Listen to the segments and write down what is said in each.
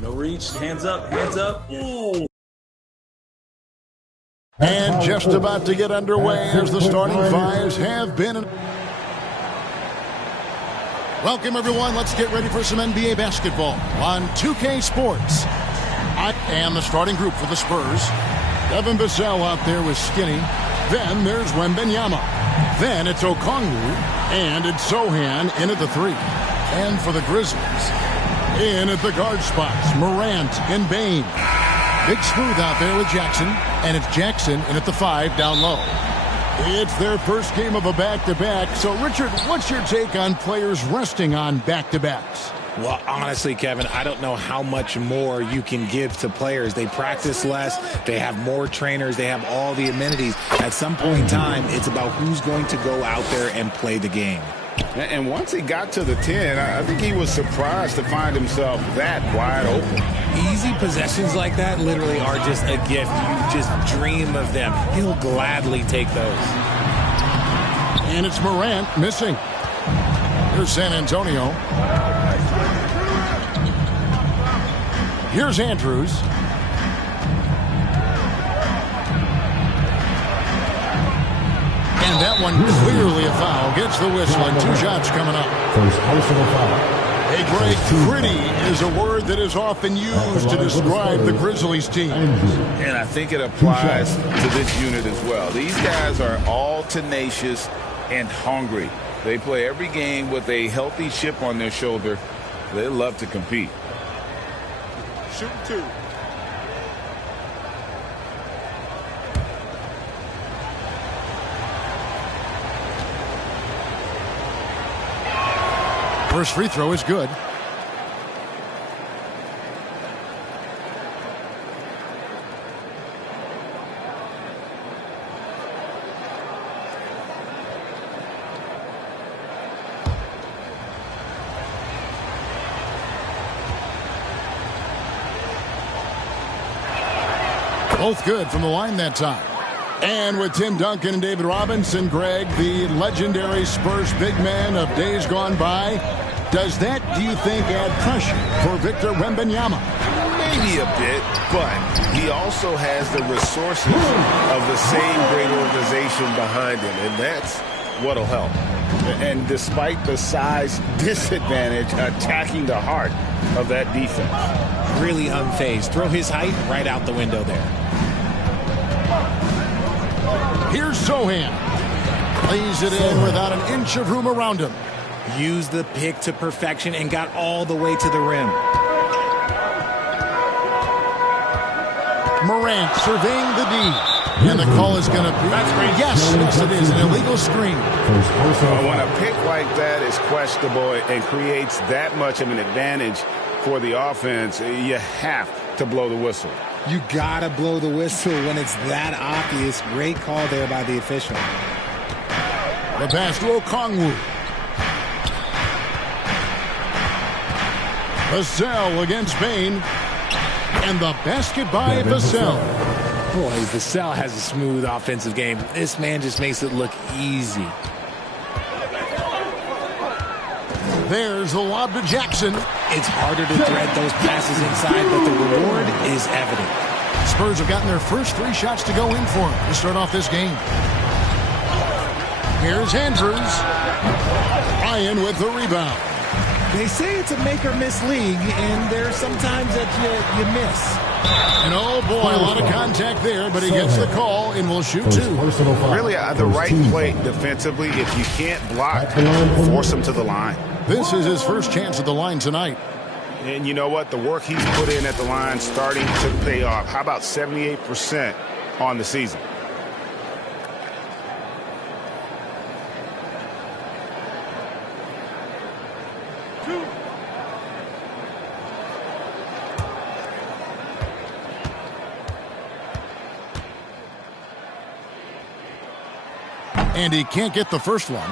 No reach. Hands up. Hands up. Ooh. And just about to get underway as the starting fives have been. Welcome, everyone. Let's get ready for some NBA basketball on 2K Sports. I am the starting group for the Spurs. Devin Vassell out there with Skinny. Then there's Wembanyama. Then it's Okongwu. And it's Sochan in at the 3. And for the Grizzlies, in at the guard spots, Morant and Bane. Big Smooth out there with Jackson. And it's Jackson in at the 5 down low. It's their first game of a back-to-back. So, Richard, what's your take on players resting on back-to-backs? Well, honestly, Kevin, I don't know how much more you can give to players. They practice less. They have more trainers. They have all the amenities. At some point in time, it's about who's going to go out there and play the game. And once he got to the 10, I think he was surprised to find himself that wide open. Easy possessions like that literally are just a gift. You just dream of them. He'll gladly take those. And it's Morant missing. Here's San Antonio. Here's Andrews. And that one clearly a foul. Gets the whistle and 2 shots coming up. First personal foul. Hey, Greg, pretty is a word that is often used to describe the Grizzlies team. And I think it applies to this unit as well. These guys are all tenacious and hungry. They play every game with a healthy chip on their shoulder. They love to compete. Shoot 2. First free throw is good. Both good from the line that time. And with Tim Duncan and David Robinson, Greg, the legendary Spurs big man of days gone by, does that, do you think, add pressure for Victor Wembanyama? Maybe a bit, but he also has the resources of the same great organization behind him, and that's what'll help. And despite the size disadvantage, attacking the heart of that defense. Really unfazed. Throw his height right out the window there. Here's Sochan. Plays it in without an inch of room around him. Used the pick to perfection and got all the way to the rim. Morant surveying the D. And the call is going to be, yes, it is, an illegal screen. When a pick like that is questionable and creates that much of an advantage for the offense, you have to blow the whistle. You got to blow the whistle when it's that obvious. Great call there by the official. The pass to Okongwu. Vassell against Bane. And the basket by Vassell. Boy, Vassell has a smooth offensive game. This man just makes it look easy. There's the lob to Jackson. It's harder to thread those passes inside, but the reward is evident. Spurs have gotten their first 3 shots to go in for them to start off this game. Here's Andrews. Ryan with the rebound. They say it's a make-or-miss league, and there's sometimes that you miss. And oh boy, a lot of contact there, but he gets the call and will shoot 2. Really, the right play defensively. If you can't block, force him to the line. This is his first chance at the line tonight. And you know what? The work he's put in at the line starting to pay off. How about 78% on the season? And he can't get the first one.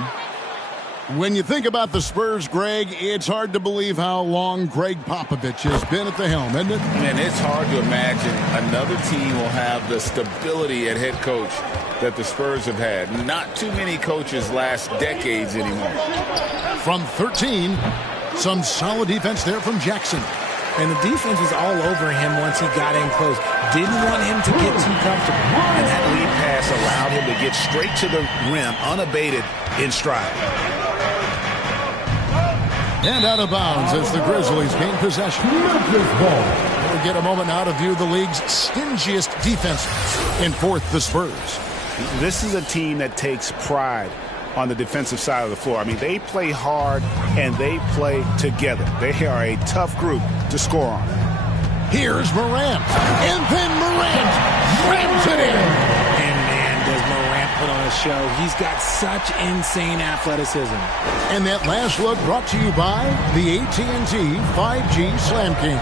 When you think about the Spurs, Greg, it's hard to believe how long Greg Popovich has been at the helm, isn't it? Man, it's hard to imagine another team will have the stability at head coach that the Spurs have had. Not too many coaches last decades anymore. From 13, Some solid defense there from Jackson. And the defense was all over him once he got in close. Didn't want him to get too comfortable. And that lead pass allowed him to get straight to the rim, unabated in stride. And out of bounds as the Grizzlies gain possession. We'll get a moment now to view the league's stingiest defenses. In fourth, the Spurs. This is a team that takes pride on the defensive side of the floor. I mean, they play hard and they play together. They are a tough group to score on. Here's Morant. And then Morant rams it in. And man, does Morant put on a show. He's got such insane athleticism. And that last look brought to you by the AT&T 5G Slam King.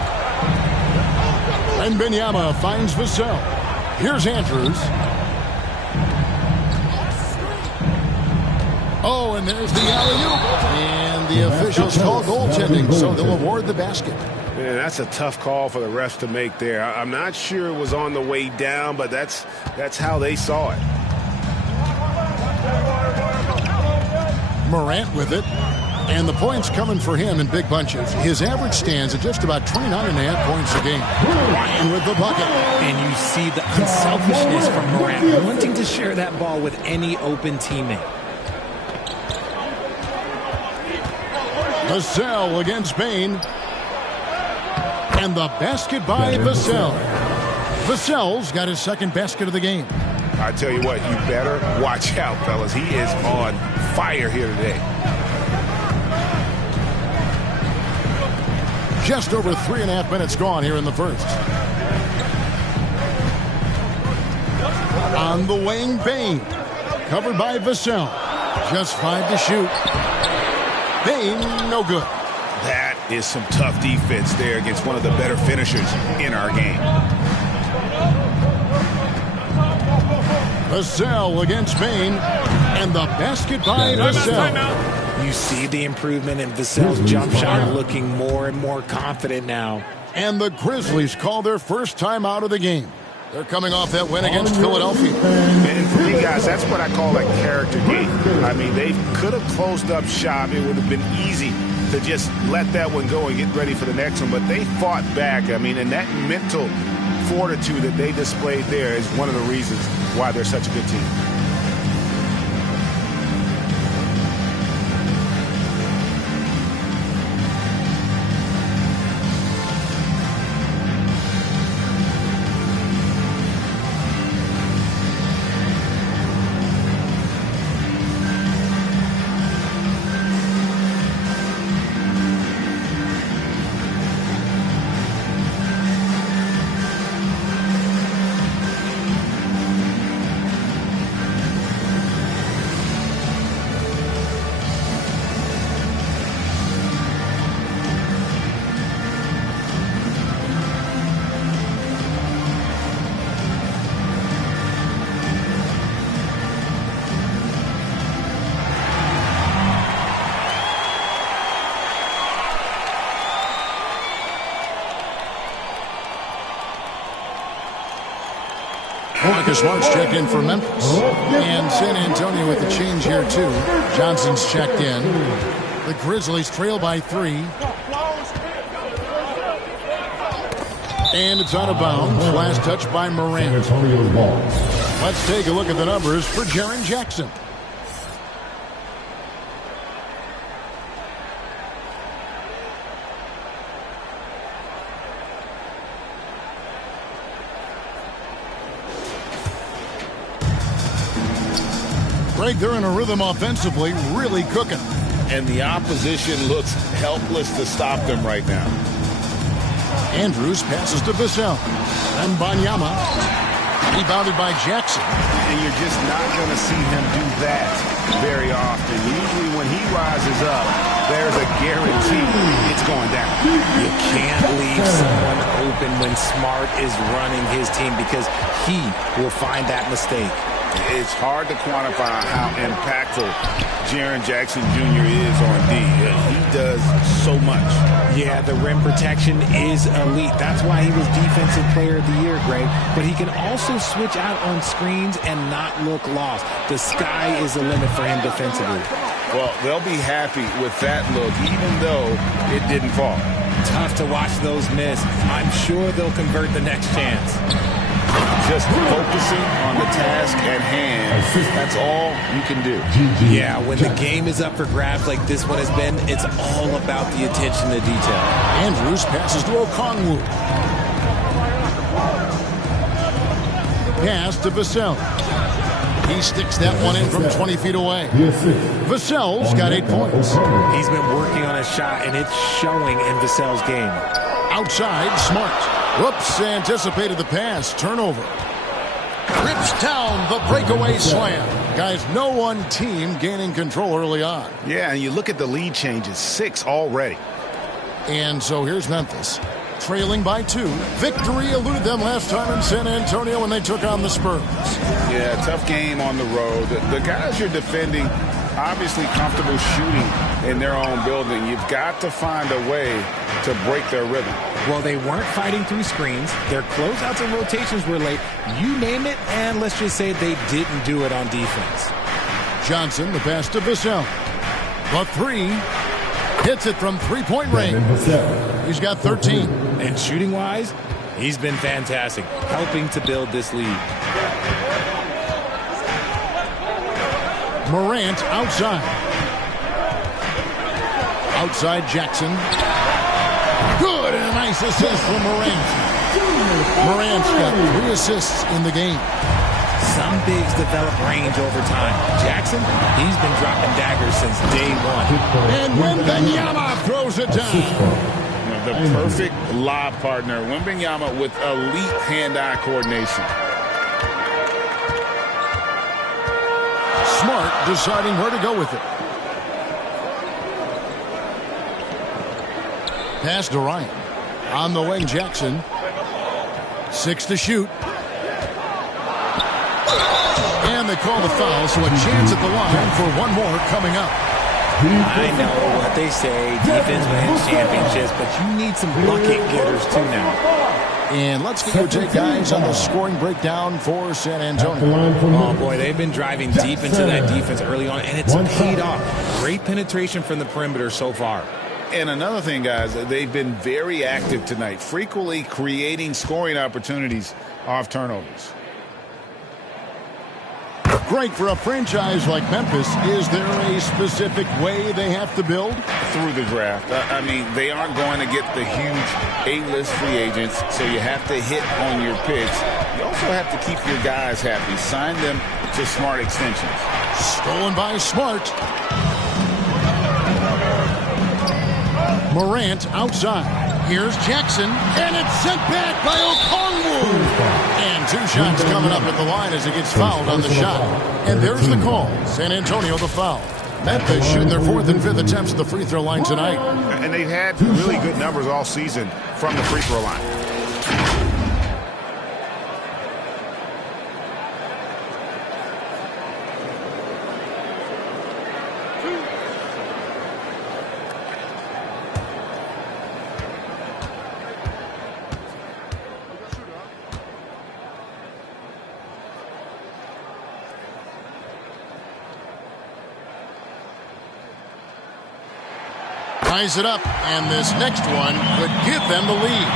And Benyama finds Vassell. Here's Andrews. Oh, and there's the alley-oop. And the officials call goaltending, so they'll award the basket. Man, that's a tough call for the refs to make there. I'm not sure it was on the way down, but that's how they saw it. Morant with it. And the points coming for him in big bunches. His average stands at just about 29.5 points a game. Ryan with the bucket. And you see the unselfishness from Morant, wanting to share that ball with any open teammate. Vassell against Bane. And the basket by Vassell. Vassell's got his second basket of the game. I tell you what, you better watch out, fellas. He is on fire here today. Just over 3.5 minutes gone here in the first. On the wing, Bane. Covered by Vassell. Just 5 to shoot. Bane, no good. That is some tough defense there against one of the better finishers in our game. Vassell against Bane. And the basket by Vassell. You see the improvement in Vassell's jump shot, looking more and more confident now. And the Grizzlies call their first time out of the game. They're coming off that win against Philadelphia. And for me, guys, that's what I call a character game. I mean, they could have closed up shop. It would have been easy to just let that one go and get ready for the next one. But they fought back. I mean, and that mental fortitude that they displayed there is one of the reasons why they're such a good team. Marcus Smart's checked in for Memphis. And San Antonio with the change here, too. Johnson's checked in. The Grizzlies trail by 3. And it's out of bounds. Last touch by Morant. Let's take a look at the numbers for Jaren Jackson. Greg, they're in a rhythm offensively, really cooking. And the opposition looks helpless to stop them right now. Andrews passes to Vassell. And Benyama. Rebounded by Jackson. And you're just not going to see him do that very often. Usually when he rises up, there's a guarantee it's going down. You can't leave someone open when Smart is running his team because he will find that mistake. It's hard to quantify how impactful Jaren Jackson Jr. is on D. He does so much. Yeah, the rim protection is elite. That's why he was Defensive Player of the Year, Greg. But he can also switch out on screens and not look lost. The sky is the limit for him defensively. Well, they'll be happy with that look, even though it didn't fall. Tough to watch those miss. I'm sure they'll convert the next chance. Just focusing on the task at hand, that's all you can do. Yeah, when the game is up for grabs like this one has been, it's all about the attention to detail. Andrews passes to Okongwu. Pass to Vassell. He sticks that one in from 20 feet away. Vassell's got 8 points. He's been working on a shot, and it's showing in Vassell's game. Outside, Smart. Whoops, anticipated the pass. Turnover. Rips down the breakaway slam. Guys, no one team gaining control early on. Yeah, and you look at the lead changes, 6 already. And so here's Memphis. Trailing by 2. Victory eluded them last time in San Antonio when they took on the Spurs. Yeah, tough game on the road. The guys you're defending, obviously comfortable shooting in their own building. You've got to find a way to break their rhythm. Well, they weren't fighting through screens. Their closeouts and rotations were late. You name it, and let's just say they didn't do it on defense. Johnson, the pass to Vassell. The 3. Hits it from three-point range. He's got 13. And shooting-wise, he's been fantastic, helping to build this lead. Morant outside. Outside Jackson. Good, and a nice assist from Morant. Morant's got 3 assists in the game. Some bigs develop range over time. Jackson, he's been dropping daggers since day one. And Wembanyama throws it down. The perfect lob partner. Wembanyama with elite hand-eye coordination. Smart deciding where to go with it. Pass to Ryan. On the wing, Jackson. 6 to shoot. And they call the foul, so a chance at the line for one more coming up. I know what they say, defense wins championships, but you need some bucket getters too now. And let's get your take, guys, on the scoring breakdown for San Antonio. Oh, boy, they've been driving deep into that defense early on, and it's paid off. Great penetration from the perimeter so far. And another thing, guys, they've been very active tonight, frequently creating scoring opportunities off turnovers. Great for a franchise like Memphis. Is there a specific way they have to build? Through the draft. I mean, they aren't going to get the huge A-list free agents, so you have to hit on your picks. You also have to keep your guys happy. Sign them to smart extensions. Stolen by Smart. Morant outside. Here's Jackson, and it's sent back by Okongwu. And 2 shots coming up at the line as he gets fouled on the shot. And there's the call. San Antonio the foul. Memphis shooting their 4th and 5th attempts at the free throw line tonight. And they've had really good numbers all season from the free throw line. Ties it up, and this next one could give them the lead.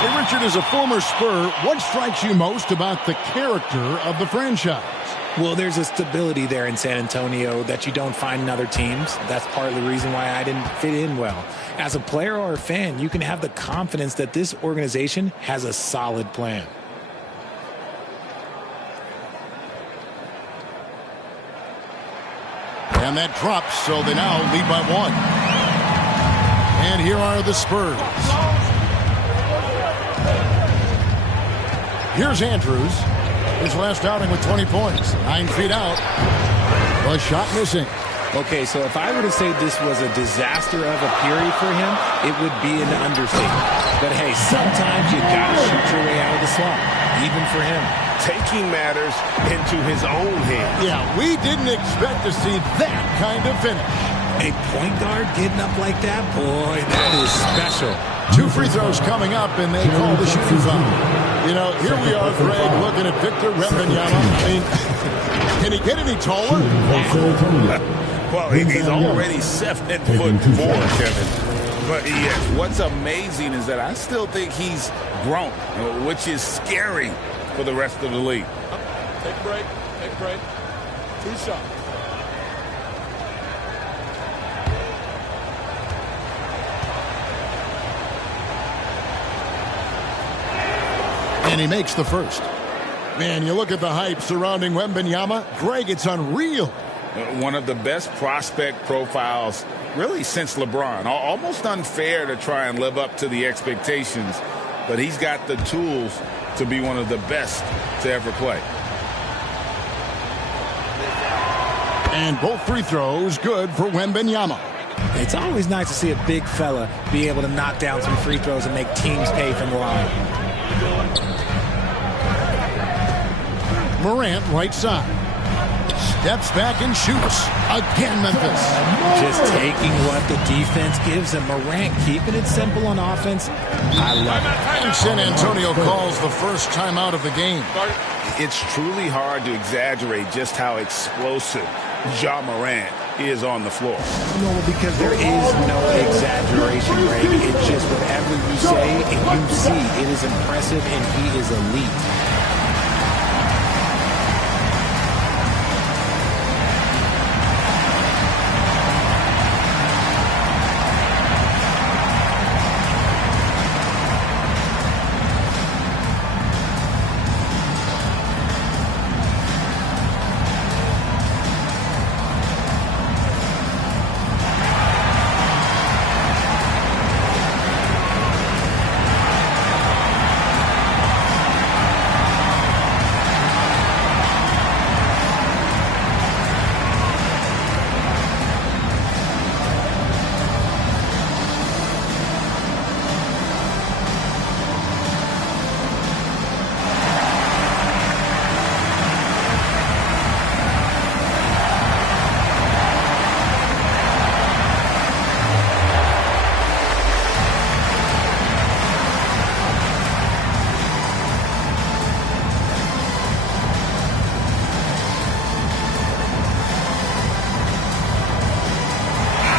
Hey, Richard, as a former Spur, what strikes you most about the character of the franchise? Well, there's a stability there in San Antonio that you don't find in other teams. That's part of the reason why I didn't fit in well. As a player or a fan, you can have the confidence that this organization has a solid plan. And that drops, so they now lead by 1. And here are the Spurs. Here's Andrews. His last outing with 20 points. 9 feet out. A shot missing. Okay, so if I were to say this was a disaster of a period for him, it would be an understatement. But hey, sometimes you gotta shoot your way out of the slump, even for him. Taking matters into his own hands. Yeah, we didn't expect to see that kind of finish. A point guard getting up like that, boy, that is special. 2 free throws coming up, and they call the shooting foul. You know, here we are, Greg, looking at Victor Wembanyama. I mean, can he get any taller? Well, he's already 7'4", Kevin. But yes, what's amazing is that I still think he's grown, which is scary for the rest of the league. Take a break. Take a break. 2 shots. And he makes the first. Man, you look at the hype surrounding Wembanyama. Greg, it's unreal. One of the best prospect profiles really since LeBron. Almost unfair to try and live up to the expectations, but he's got the tools to be one of the best to ever play. And both free throws good for Wembanyama. It's always nice to see a big fella be able to knock down some free throws and make teams pay from the line. Morant, right side. Steps back and shoots. Again, Memphis. Just taking what the defense gives him. Morant keeping it simple on offense. I love it. And San Antonio calls the first timeout of the game. It's truly hard to exaggerate just how explosive Ja Morant is on the floor. No, because there is no exaggeration, Greg. It's just whatever you say and you see. It is impressive and he is elite.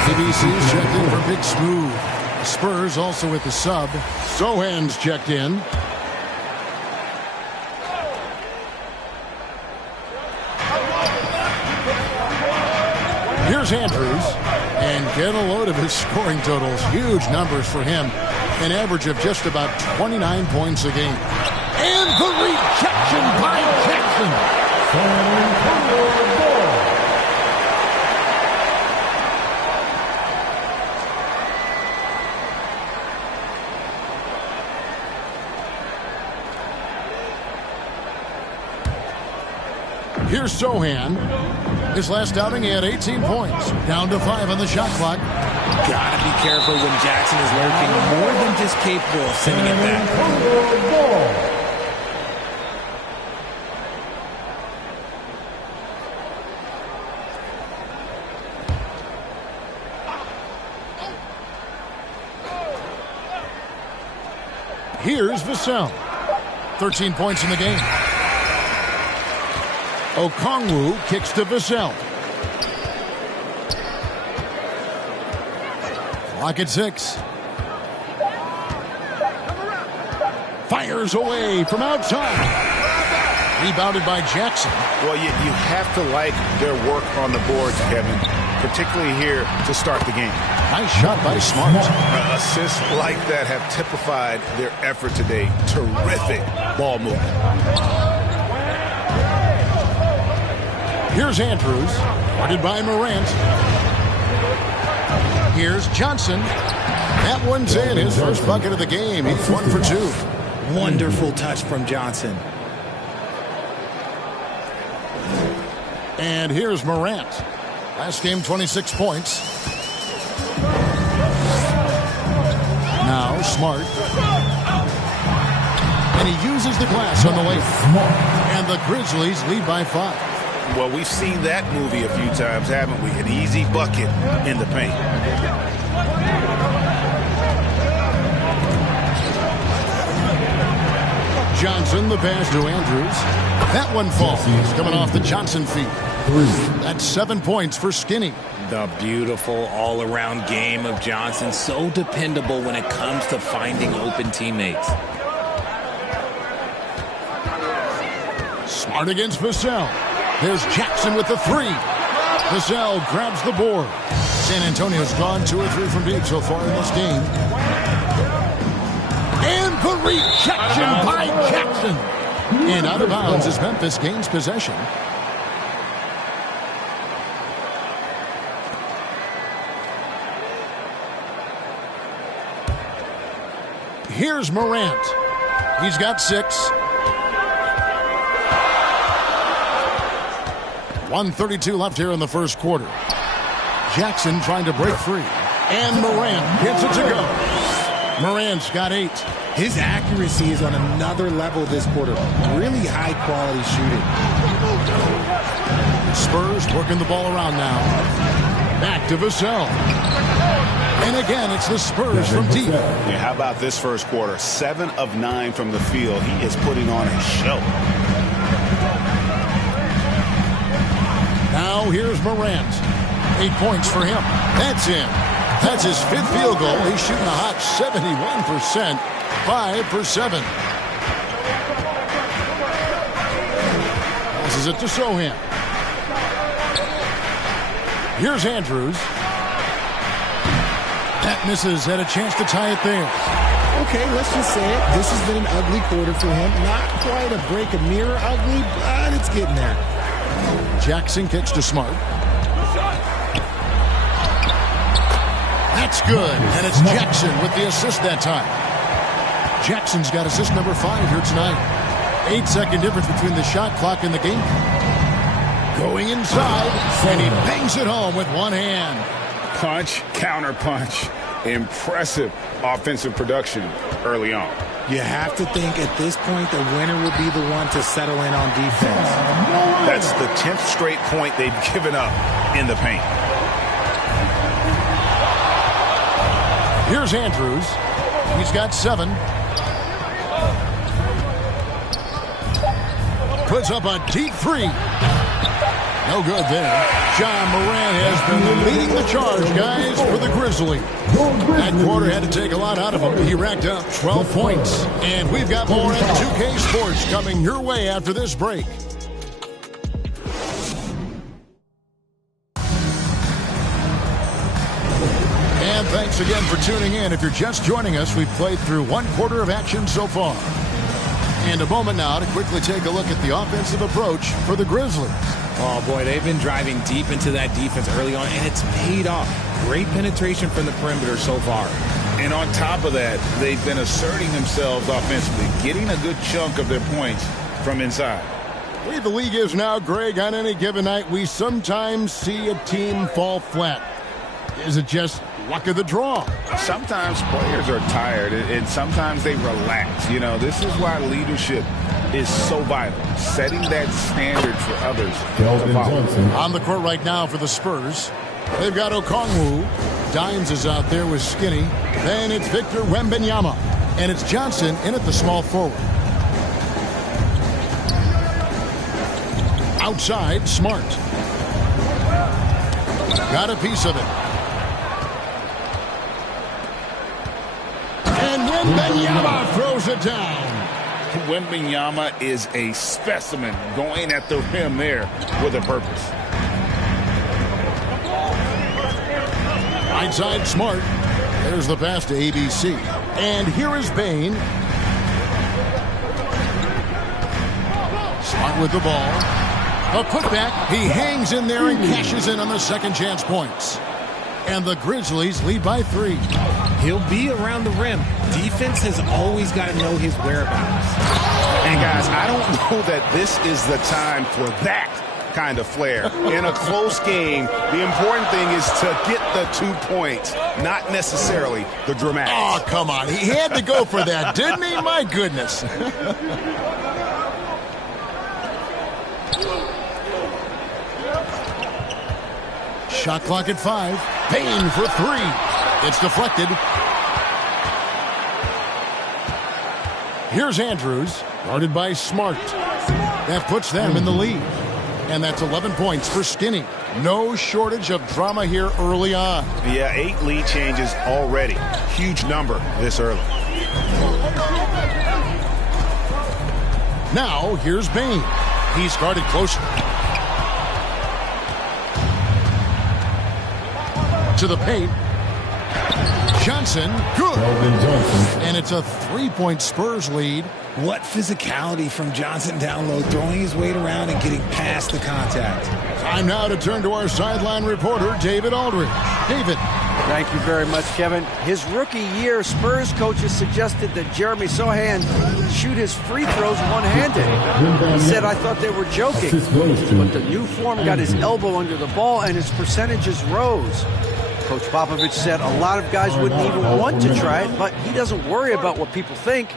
CBC's checked in for Big Smooth. The Spurs also with the sub. Sohan's checked in. Here's Andrews. And get a load of his scoring totals. Huge numbers for him. An average of just about 29 points a game. And the rejection by Jackson. Here's Sohan. His last outing, he had 18 points. Down to 5 on the shot clock. Gotta be careful when Jackson is lurking. More than just capable of sending it back. Here's Vassell. 13 points in the game. Okongwu kicks to Vassell. Clock at 6. Fires away from outside. Rebounded by Jackson. Well, you have to like their work on the boards, Kevin, particularly here to start the game. Nice shot by Smart. Assists like that have typified their effort today. Terrific ball movement. Here's Andrews, guarded by Morant. Here's Johnson. That one's in, his first bucket of the game. He's 1 for 2. Wonderful touch from Johnson. And here's Morant. Last game, 26 points. Now Smart. And he uses the glass on the layup. And the Grizzlies lead by 5. Well, we've seen that movie a few times, haven't we? An easy bucket in the paint. Johnson, the pass to Andrews. That one falls. Coming off the Johnson feet. That's 7 points for Skinny. The beautiful all-around game of Johnson. So dependable when it comes to finding open teammates. Smart against Vassell. There's Jackson with the three. Vassell grabs the board. San Antonio's gone 2 or 3 from deep so far in this game. And the rejection by Jackson. And out of bounds as Memphis gains possession. Here's Morant. He's got 6. 1:32 left here in the first quarter. Jackson trying to break free. And Morant gets it to go. Morant's got 8. His accuracy is on another level this quarter. Really high-quality shooting. Spurs working the ball around now. Back to Vassell. And again, it's the Spurs from deep. Yeah, how about this first quarter? 7 of 9 from the field. He is putting on a show. Now here's Morant. 8 points for him. That's in. That's his 5th field goal. He's shooting a hot 71%. 5 for 7. Passes it to Sohan. Here's Andrews. That misses. Had a chance to tie it there. Okay, let's just say it. This has been an ugly quarter for him. Not quite a break a mirror ugly, but it's getting there. Jackson kicks to Smart. That's good. And it's Jackson with the assist that time. Jackson's got assist number 5 here tonight. 8-second difference between the shot clock and the game. Going inside, and he bangs it home with one hand. Punch, counter punch. Impressive offensive production early on. You have to think at this point the winner will be the one to settle in on defense. That's the 10th straight point they've given up in the paint. Here's Andrews. He's got 7. Puts up a deep 3. No good there. Ja Morant has been leading the charge, guys, for the Grizzlies. That quarter had to take a lot out of him. He racked up 12 points. And we've got more at 2K Sports coming your way after this break. And thanks again for tuning in. If you're just joining us, we've played through 1 quarter of action so far. And a moment now to quickly take a look at the offensive approach for the Grizzlies. Oh, boy, they've been driving deep into that defense early on, and it's paid off. Great penetration from the perimeter so far. And on top of that, they've been asserting themselves offensively, getting a good chunk of their points from inside. The way the league is now, Greg, on any given night, we sometimes see a team fall flat. Is it just luck of the draw? Sometimes players are tired, and sometimes they relax. You know, this is why leadership is so vital, setting that standard for others to follow. On the court right now for the Spurs, they've got Okongwu. Dimes is out there with Skinny. Then it's Victor Wembanyama. And it's Johnson in at the small forward. Outside, Smart. Got a piece of it. And Wembanyama throws it down. Wembanyama is a specimen going at the rim there with a purpose. Right side, Smart. There's the pass to ABC. And here is Bane. Smart with the ball. A putback. He hangs in there and cashes in on the second chance points. And the Grizzlies lead by 3. He'll be around the rim. Defense has always got to know his whereabouts. And guys, I don't know that this is the time for that kind of flair. In a close game, the important thing is to get the 2 points, not necessarily the dramatics. Oh, come on. He had to go for that, didn't he? My goodness. Shot clock at 5. Payne for 3. It's deflected. Here's Andrews, guarded by Smart. That puts them in the lead. And that's 11 points for Skinny. No shortage of drama here early on. Yeah, 8 lead changes already. Huge number this early. Now, here's Bain. He's guarded closely. To the paint. Johnson, good. And it's a 3-point Spurs lead. What physicality from Johnson down low, throwing his weight around and getting past the contact. Time now to turn to our sideline reporter, David Aldridge. David. Thank you very much, Kevin. His rookie year, Spurs coaches suggested that Jeremy Sohan shoot his free throws one-handed. He said, I thought they were joking. But the new form got his elbow under the ball and his percentages rose. Coach Popovich said a lot of guys wouldn't even want to try it, but he doesn't worry about what people think.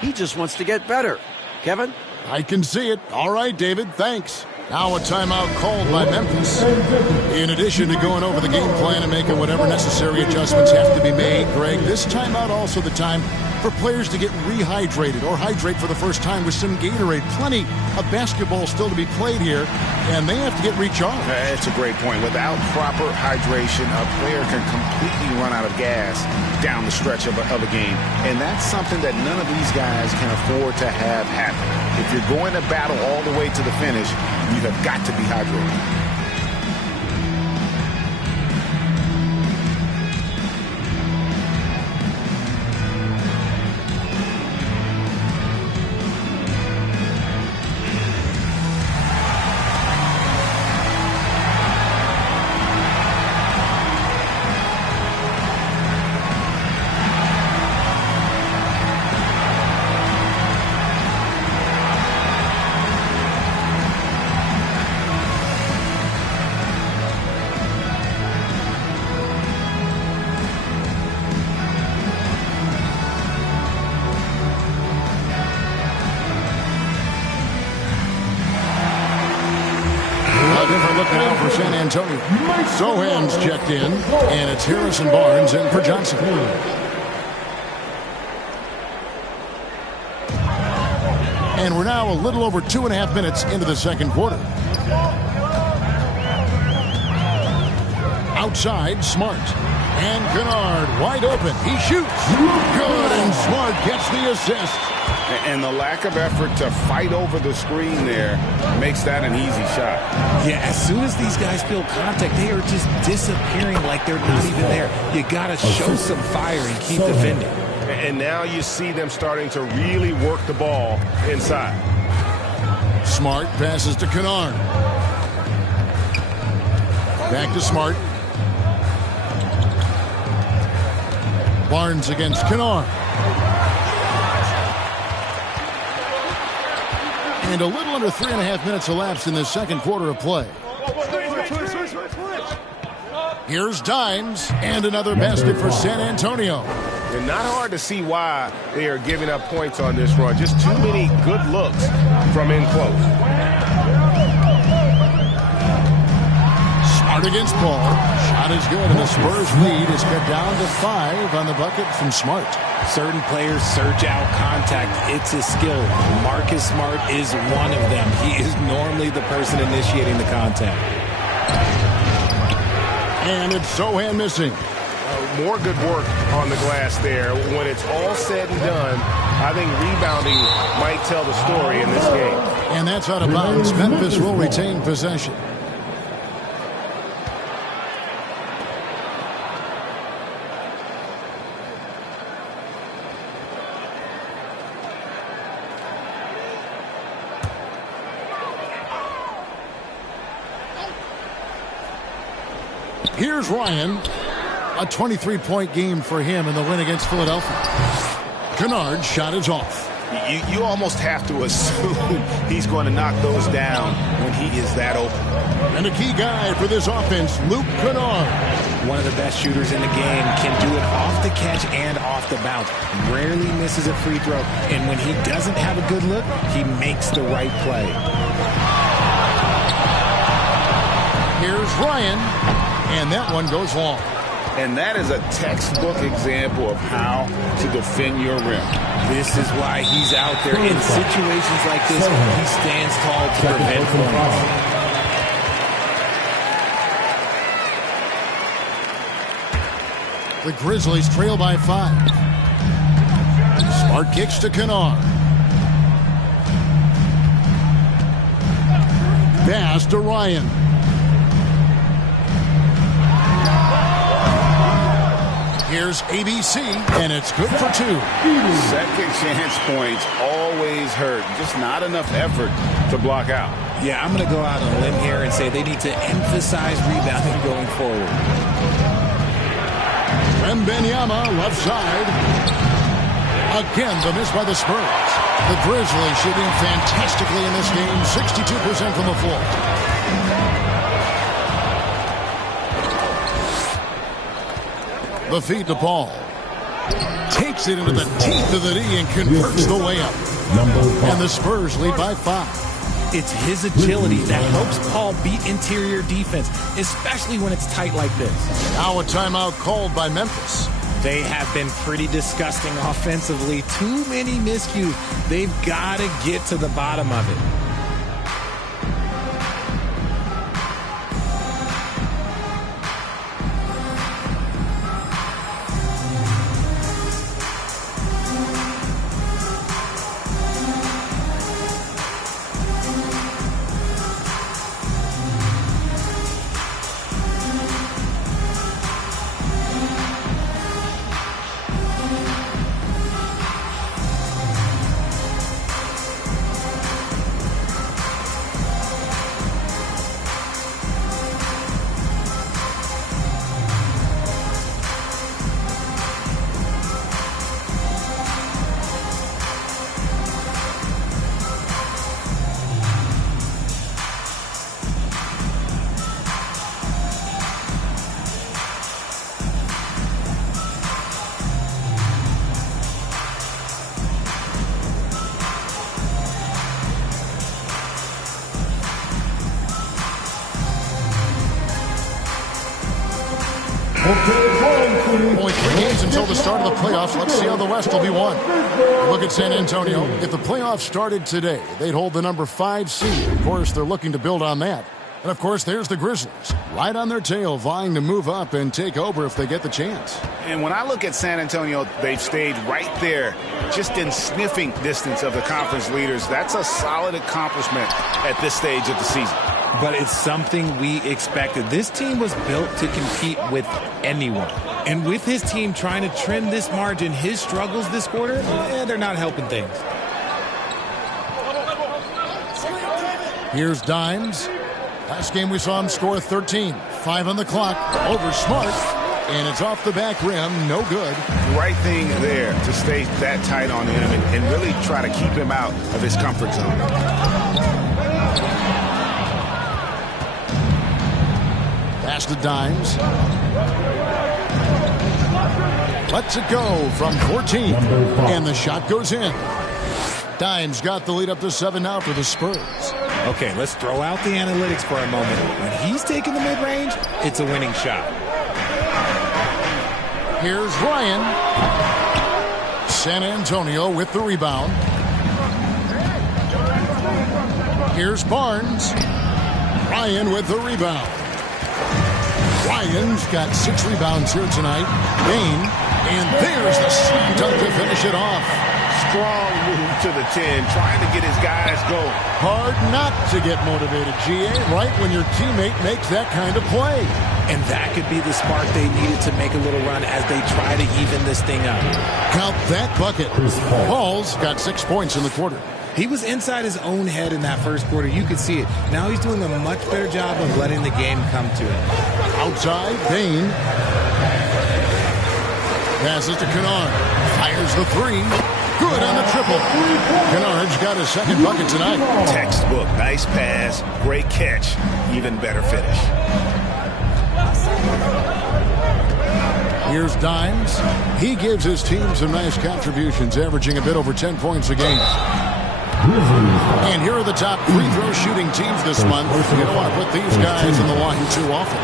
He just wants to get better. Kevin? I can see it. All right, David, thanks. Now a timeout called by Memphis. In addition to going over the game plan and making whatever necessary adjustments have to be made, Greg, this timeout also the time for players to get rehydrated or hydrate for the first time with some Gatorade. Plenty of basketball still to be played here, and they have to get recharged. That's a great point. Without proper hydration, a player can completely run out of gas down the stretch of a game. And that's something that none of these guys can afford to have happen. If you're going to battle all the way to the finish, you have got to be hydrated. San Antonio. Sohan's checked in, and it's Harrison Barnes in for Johnson. And we're now a little over 2.5 minutes into the second quarter. Outside, Smart. And Kennard wide open. He shoots. Good, and Smart gets the assist. And the lack of effort to fight over the screen there makes that an easy shot. Yeah, as soon as these guys feel contact, they are just disappearing like they're not even there. You got to show some fire and keep defending. And now you see them starting to really work the ball inside. Smart passes to Kennard. Back to Smart. Barnes against Kennard. And a little under 3.5 minutes elapsed in the second quarter of play. Here's Dimes and another basket for San Antonio. And not hard to see why they are giving up points on this run. Just too many good looks from in close. Smart against Paul. Shot is good, and the Spurs lead is cut down to 5 on the bucket from Smart. Certain players search out contact. It's a skill. Marcus Smart is one of them. He is normally the person initiating the contact. And it's Sohan missing. More good work on the glass there. When it's all said and done, I think rebounding might tell the story in this game. And that's out of bounds. Memphis will retain possession. Here's Ryan. A 23-point game for him in the win against Philadelphia. Kennard's shot is off. You almost have to assume he's going to knock those down when he is that open. And a key guy for this offense, Luke Kennard. One of the best shooters in the game, can do it off the catch and off the bounce. Rarely misses a free throw. And when he doesn't have a good look, he makes the right play. Here's Ryan. And that one goes long. And that is a textbook example of how to defend your rim. This is why he's out there in situations like this. He stands tall to prevent points. The Grizzlies trail by 5. Smart kicks to Kennard. Pass to Ryan. Here's ABC, and it's good for 2. Second chance points always hurt. Just not enough effort to block out. Yeah, I'm going to go out on a limb here and say they need to emphasize rebounding going forward. Wembanyama, left side. Again, the miss by the Spurs. The Grizzlies shooting fantastically in this game, 62% from the floor. The feed to Paul. Takes it into the teeth of the knee and converts the layup. And the Spurs lead by 5. It's his agility that helps Paul beat interior defense, especially when it's tight like this. Now a timeout called by Memphis. They have been pretty disgusting offensively. Too many miscues. They've got to get to the bottom of it. Only 3 games until the start of the playoffs. Let's see how the West will be won. Look at San Antonio. If the playoffs started today, they'd hold the number 5 seed. Of course, they're looking to build on that. And, of course, there's the Grizzlies, right on their tail, vying to move up and take over if they get the chance. And when I look at San Antonio, they've stayed right there, just in sniffing distance of the conference leaders. That's a solid accomplishment at this stage of the season. But it's something we expected. This team was built to compete with anyone. And with his team trying to trim this margin, his struggles this quarter, they're not helping things. Here's Dimes. Last game we saw him score 13. 5 on the clock. Over Smart. And it's off the back rim. No good. Right thing there to stay that tight on him and really try to keep him out of his comfort zone. Pass to Dimes. Lets it go from 14. And the shot goes in. Dimes got the lead up to 7 now for the Spurs. Okay, let's throw out the analytics for a moment. When he's taking the mid-range, it's a winning shot. Here's Ryan. San Antonio with the rebound. Here's Barnes. Ryan with the rebound. Ryan's got 6 rebounds here tonight. Bain. And there's the slam dunk to finish it off. Strong move to the 10, trying to get his guys going. Hard not to get motivated, GA, right when your teammate makes that kind of play. And that could be the spark they needed to make a little run as they try to even this thing up. Count that bucket. Paul's got 6 points in the quarter. He was inside his own head in that first quarter. You could see it. Now he's doing a much better job of letting the game come to him. Outside, Bain. Passes to Kennard. Fires the 3. Good on the triple. Kennard's got his second bucket tonight. Textbook. Nice pass. Great catch. Even better finish. Here's Dimes. He gives his team some nice contributions, averaging a bit over 10 points a game. And here are the top free throw shooting teams this month. You don't want to put these guys in the line too often.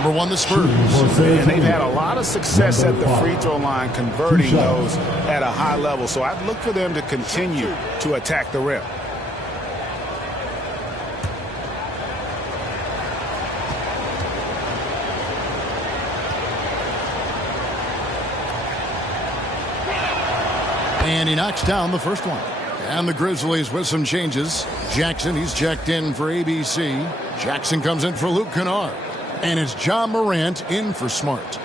Number 1, the Spurs. And they've had a lot of success at the free throw line, converting those at a high level. So I'd look for them to continue to attack the rim. And he knocks down the first one. And the Grizzlies with some changes. Jackson, he's checked in for ABC. Jackson comes in for Luke Kennard. And it's Ja Morant in for Smart.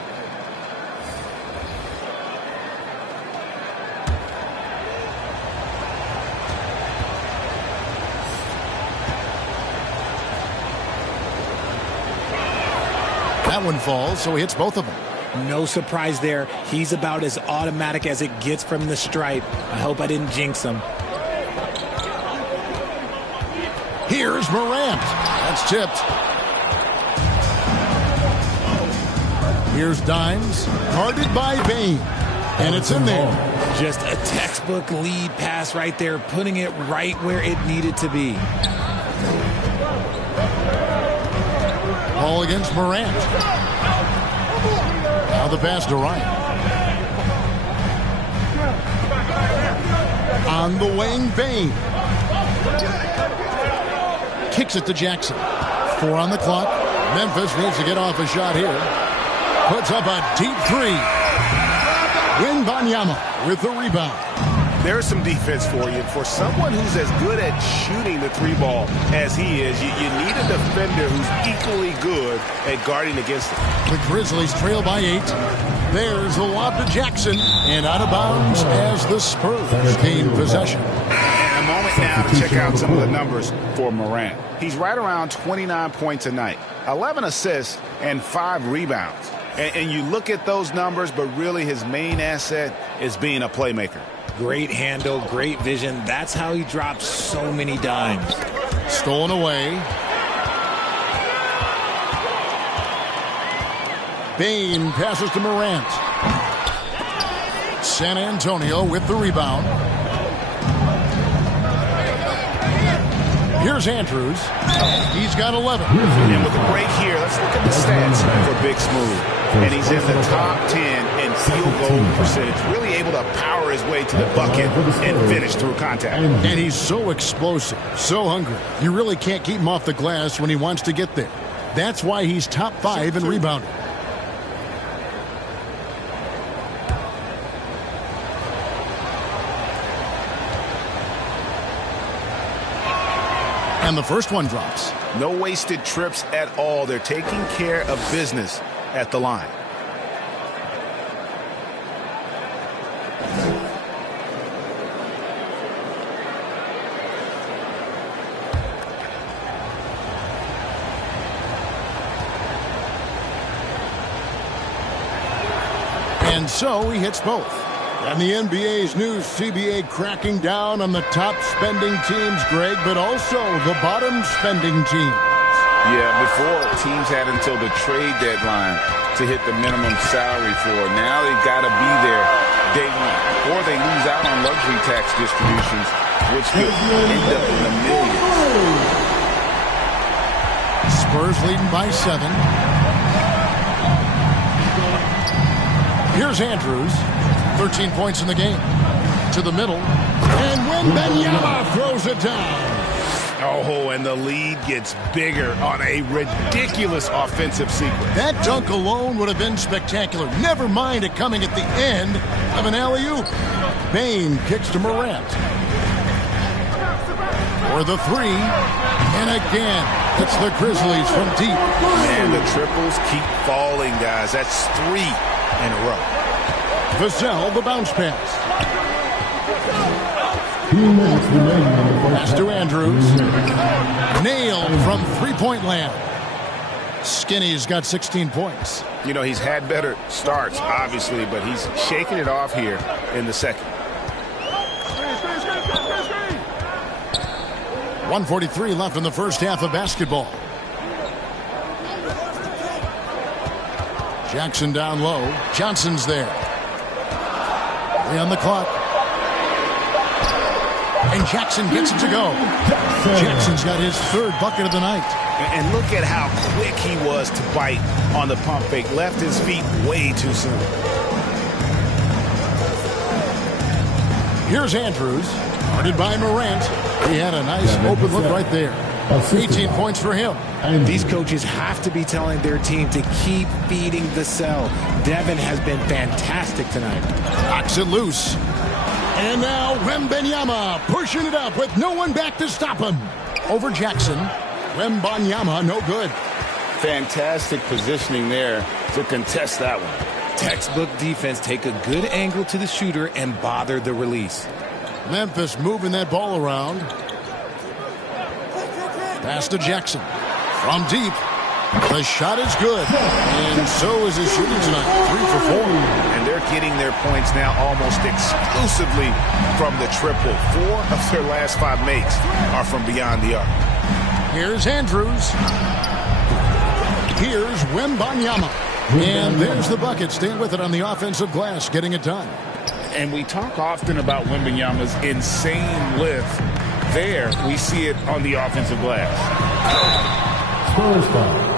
That one falls, so he hits both of them. No surprise there. He's about as automatic as it gets from the stripe. I hope I didn't jinx him. Here's Morant. That's tipped. Here's Dimes, guarded by Bane. And it's in there. Just a textbook lead pass right there, putting it right where it needed to be. Ball against Morant. Now the pass to Ryan. On the wing, Bane. Kicks it to Jackson. 4 on the clock. Memphis needs to get off a shot here. Puts up a deep three. Wembanyama with the rebound. There's some defense for you. For someone who's as good at shooting the three ball as he is, you need a defender who's equally good at guarding against it. The Grizzlies trail by 8. There's the lob to Jackson. And out of bounds as the Spurs gain possession. And a moment now to check out some of the numbers for Morant. He's right around 29 points a night, 11 assists, and 5 rebounds. And you look at those numbers, but really his main asset is being a playmaker. Great handle, great vision. That's how he drops so many dimes. Stolen away. Bane passes to Morant. San Antonio with the rebound. Here's Andrews. He's got 11. And with the break here, let's look at the stats for Big Smooth. And he's in the top 10 in field goal percentage. Really able to power his way to the bucket and finish through contact. And he's so explosive, so hungry. You really can't keep him off the glass when he wants to get there. That's why he's top 5 in rebounding. And the first one drops. No wasted trips at all. They're taking care of business at the line. And so he hits both. And the NBA's new CBA cracking down on the top spending teams, Greg, but also the bottom spending teams. Yeah, before teams had until the trade deadline to hit the minimum salary floor. Now they've got to be there day one, or they lose out on luxury tax distributions, which could end up in the millions. Spurs leading by 7. Here's Andrews. 13 points in the game. To the middle. And Wembanyama throws it down. Oh, and the lead gets bigger on a ridiculous offensive sequence. That dunk alone would have been spectacular. Never mind it coming at the end of an alley-oop. Bane kicks to Morant. For the 3. And again, it's the Grizzlies from deep. Man, the triples keep falling, guys. That's 3 in a row. Vassell, the bounce pass. Pass to Andrews. Nailed from three-point land. Skinny's got 16 points. You know, he's had better starts, obviously, but he's shaking it off here in the second. 1:43 left in the first half of basketball. Jackson down low. Johnson's there. 3 on the clock. And Jackson gets it to go. Jackson's got his 3rd bucket of the night. And look at how quick he was to bite on the pump fake. Left his feet way too soon. Here's Andrews. Guarded by Morant. He had a nice open look right there. 18 points for him. These coaches have to be telling their team to keep feeding Vassell. Devin has been fantastic tonight. Knocks it loose. And now Wembanyama pushing it up with no one back to stop him. Over Jackson. Wembanyama, no good. Fantastic positioning there to contest that one. Textbook defense, take a good angle to the shooter and bother the release. Memphis moving that ball around. Pass to Jackson. From deep. The shot is good. And so is his shooting tonight. 3 for 4. And they're getting their points now almost exclusively from the triple. 4 of their last 5 makes are from beyond the arc. Here's Andrews. Here's Wembanyama. And there's the bucket. Staying with it on the offensive glass, getting it done. And we talk often about Wembanyama's insane lift. There, we see it on the offensive glass. Spurs foul.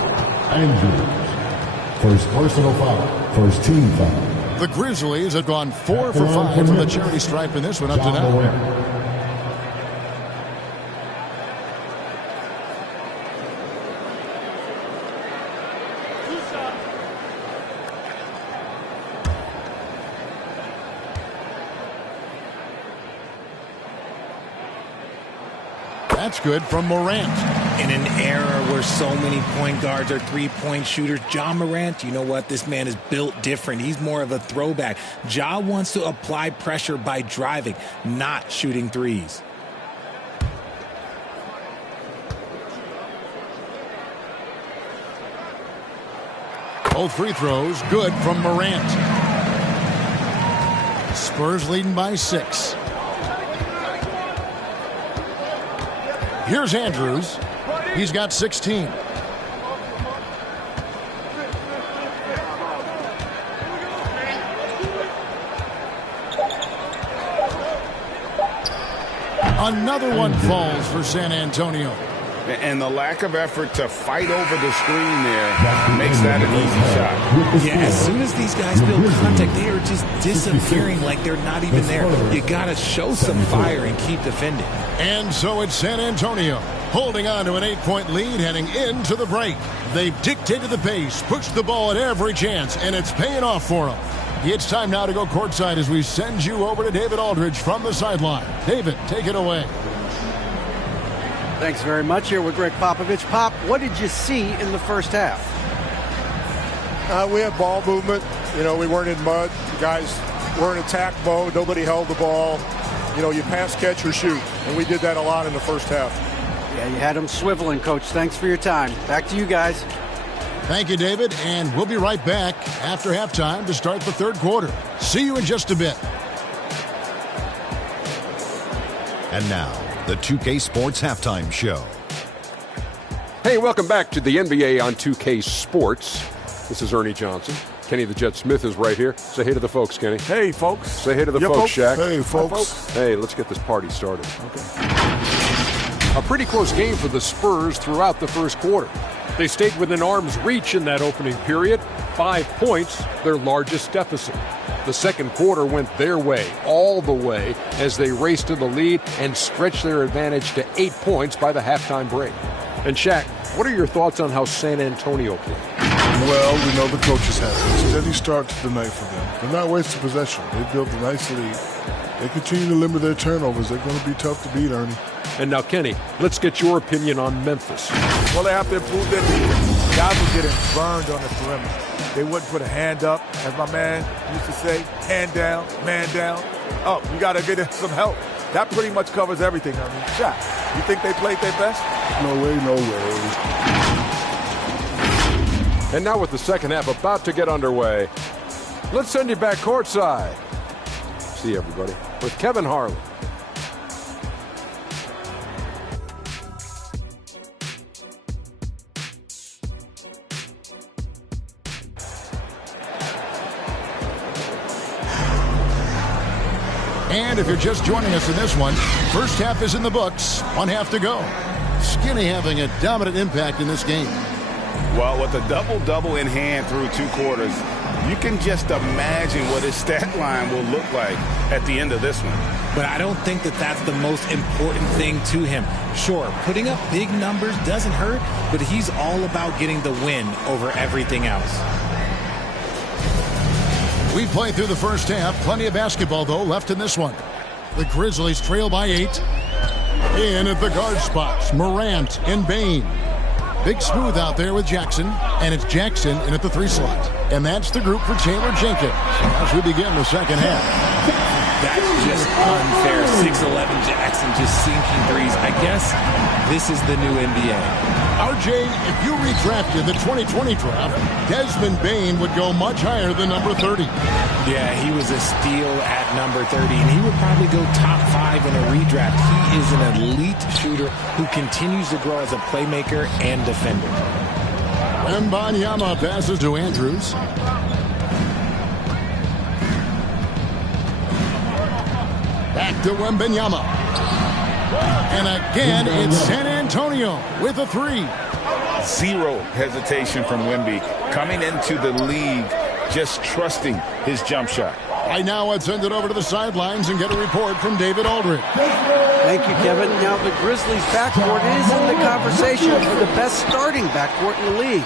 Andrews. First personal foul. First team foul. The Grizzlies have gone 4 for 5 from the charity stripe in this one up to now. That's good from Morant. In an era where so many point guards are three-point shooters, Ja Morant, you know what? This man is built different. He's more of a throwback. Ja wants to apply pressure by driving, not shooting threes. Both free throws good from Morant. Spurs leading by 6. Here's Andrews. He's got 16. Another one falls for San Antonio. And the lack of effort to fight over the screen there makes that an easy shot. Yeah, as soon as these guys build contact, they are just disappearing like they're not even there. You got to show some fire and keep defending. And so it's San Antonio holding on to an 8-point lead heading into the break. They've dictated the pace, pushed the ball at every chance, and it's paying off for them. It's time now to go courtside as we send you over to David Aldridge from the sideline. David, take it away. Thanks very much. Here with Greg Popovich. Pop, what did you see in the first half? We had ball movement. You know, we weren't in mud. The guys were in attack mode. Nobody held the ball. You know, you pass, catch, or shoot. And we did that a lot in the first half. Yeah, you had them swiveling, Coach. Thanks for your time. Back to you guys. Thank you, David. And we'll be right back after halftime to start the third quarter. See you in just a bit. And now, the 2K Sports Halftime Show. Hey, welcome back to the NBA on 2K Sports. This is Ernie Johnson. Kenny the Jet Smith is right here. Say hey to the folks, Kenny. Hey, folks. Say hey to the folks, Shaq. Hey, folks. Hey, let's get this party started. Okay. A pretty close game for the Spurs throughout the first quarter. They stayed within arm's reach in that opening period. 5 points, their largest deficit. The second quarter went their way, all the way, as they raced to the lead and stretched their advantage to 8 points by the halftime break. And Shaq, what are your thoughts on how San Antonio played? Well, we know the coaches have a steady start to the night for them. They're not wasting possession. They built a nice lead. They continue to limit their turnovers. They're going to be tough to beat, Ernie. And now, Kenny, let's get your opinion on Memphis. Well, they have to improve their defense. Guys were getting burned on the perimeter. They wouldn't put a hand up, as my man used to say, hand down, man down. Oh, you got to get some help. That pretty much covers everything, I mean. Shaq, you think they played their best? No way, no way. And now with the second half about to get underway, let's send you back courtside. See you, everybody, with Kevin Harlan. And if you're just joining us in this one, first half is in the books. 1 half to go. Skinny having a dominant impact in this game. Well, with a double-double in hand through 2 quarters, you can just imagine what his stat line will look like at the end of this one. But I don't think that that's the most important thing to him. Sure, putting up big numbers doesn't hurt, but he's all about getting the win over everything else. We played through the first half. Plenty of basketball, though, left in this one. The Grizzlies trail by 8. In at the guard spots, Morant and Bane. Big Smooth out there with Jackson, and it's Jackson in at the 3 slot. And that's the group for Taylor Jenkins as we begin the second half. That's just unfair. 6'11" Jackson just sinking threes. I guess this is the new NBA. RJ, if you redrafted the 2020 draft, Desmond Bane would go much higher than number 30. Yeah, he was a steal at number 30, and he would probably go top 5 in a redraft. He is an elite shooter who continues to grow as a playmaker and defender. Wembanyama passes to Andrews. Back to Wembanyama. And again, it's San Antonio with a 3. Zero hesitation from Wemby. Coming into the league, just trusting his jump shot. Right now, let's send it over to the sidelines and get a report from David Aldridge. Thank you, Kevin. Now, the Grizzlies' backcourt is in the conversation for the best starting backcourt in the league.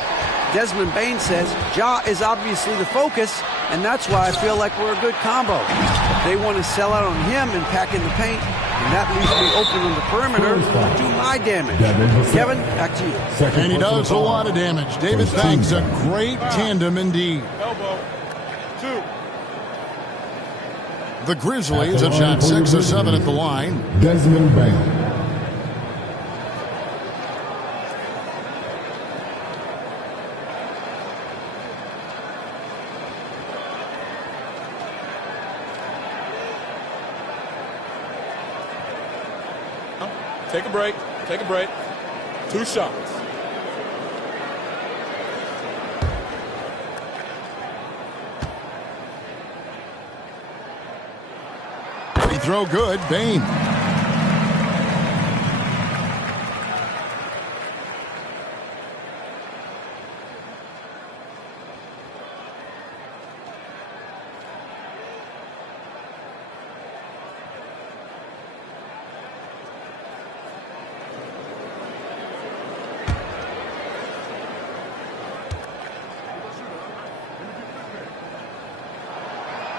Desmond Bane says Ja is obviously the focus, and that's why I feel like we're a good combo. If they want to sell out on him and pack in the paint, and that leaves me open on the perimeter to do my damage. Kevin, back to you. And he does a lot of damage. David, thanks. A great tandem indeed. Elbow. 2. The Grizzlies have shot 6 or 7 at the line. Desmond Bane. Take a break. Take a break. 2 shots. Free throw good. Bane.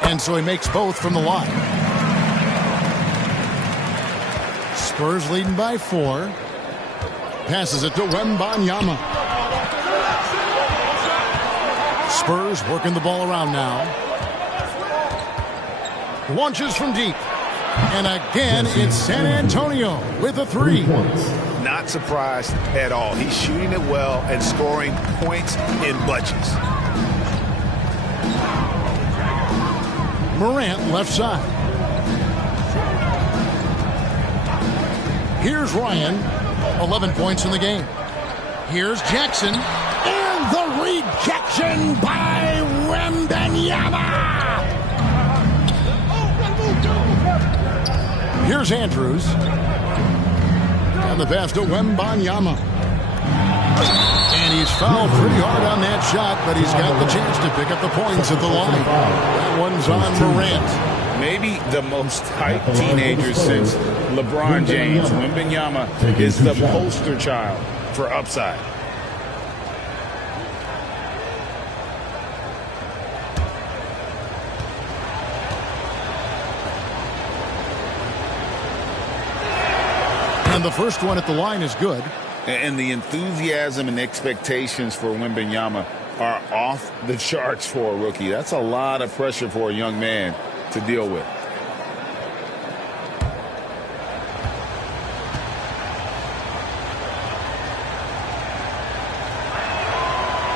And so he makes both from the line. Spurs leading by 4. Passes it to Wembanyama. Spurs working the ball around now. Launches from deep. And again, it's San Antonio with a 3. Not surprised at all. He's shooting it well and scoring points in bunches. Morant left side. Here's Ryan, 11 points in the game. Here's Jackson, and the rejection by Wembanyama. Here's Andrews. And the pass to Wembanyama. And he's fouled pretty hard on that shot, but he's got the chance to pick up the points at the line. That one's on Morant. Maybe the most hyped teenager since LeBron James. Wembanyama is the poster child for upside. And the first one at the line is good. And the enthusiasm and expectations for Wembanyama are off the charts for a rookie. That's a lot of pressure for a young man to deal with.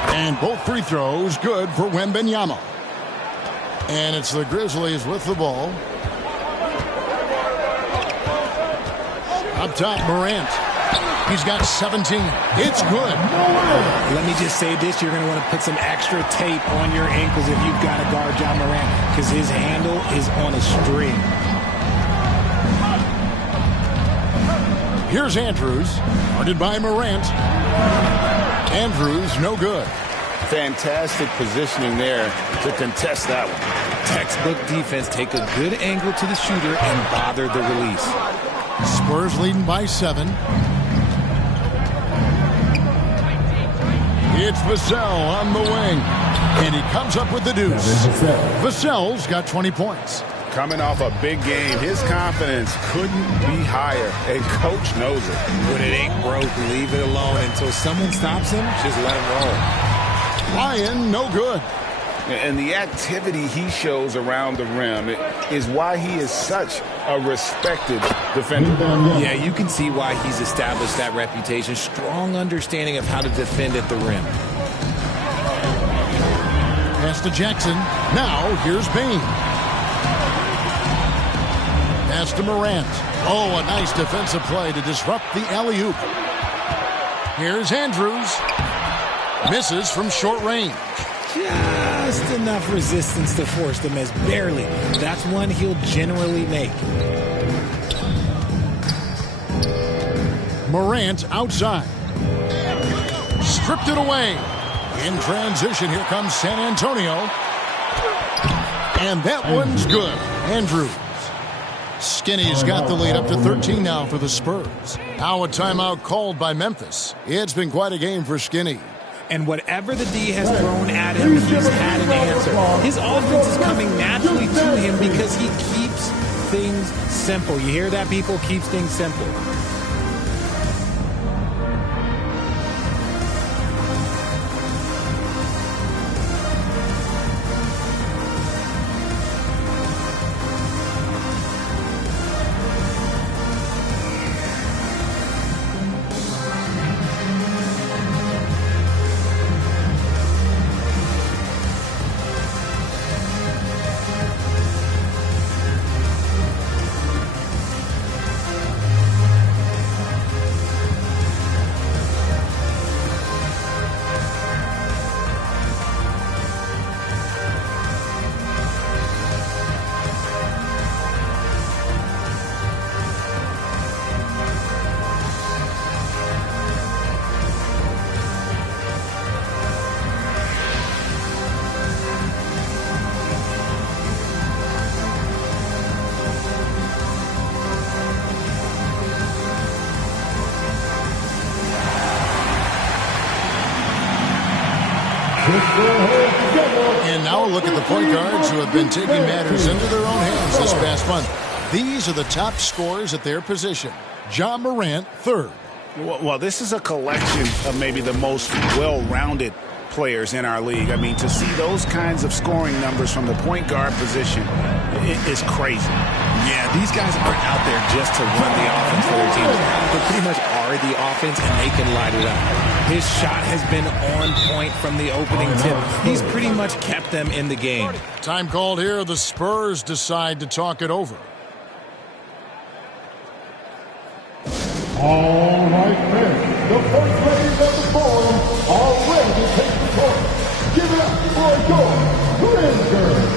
And both free throws good for Wembanyama. And it's the Grizzlies with the ball. Up top, Morant. He's got 17. It's good. Let me just say this. You're going to want to put some extra tape on your ankles if you've got to guard Ja Morant, because his handle is on a string. Here's Andrews. Guarded by Morant. Andrews, no good. Fantastic positioning there to contest that one. Textbook defense. Take a good angle to the shooter and bother the release. Spurs leading by 7. It's Vassell on the wing. And he comes up with the deuce. Vassell's got 20 points. Coming off a big game, his confidence couldn't be higher, and Coach knows it. When it ain't broke, leave it alone. Until someone stops him, just let him roll. Ryan, no good. And the activity he shows around the rim is why he is such a respected defender. Yeah, you can see why he's established that reputation. Strong understanding of how to defend at the rim. Pass to Jackson. Now, here's Bain. Pass to Morant. Oh, a nice defensive play to disrupt the alley-oop. Here's Andrews. Misses from short range. Just enough resistance to force the miss. Barely. That's one he'll generally make. Morant outside. Stripped it away. In transition, here comes San Antonio. And that one's good. Andrews. Skinny's got the lead up to 13 now for the Spurs. Now a timeout called by Memphis. It's been quite a game for Skinny. And whatever the D has thrown at him, he's had an answer. His offense is coming naturally to him because he keeps things simple. You hear that, people? Keeps things simple. And now a look at the point guards who have been taking matters into their own hands this past month. These are the top scorers at their position. Ja Morant, third. Well, this is a collection of maybe the most well-rounded players in our league. I mean, to see those kinds of scoring numbers from the point guard position is crazy. Yeah, these guys aren't out there just to run the offense for their teams. They pretty much are the offense, and they can light it up. His shot has been on point from the opening tip. He's pretty much kept them in the game. Time called here. The Spurs decide to talk it over. All right, men. The first ladies of the forum are ready to take the court. Give it up for your Grinker.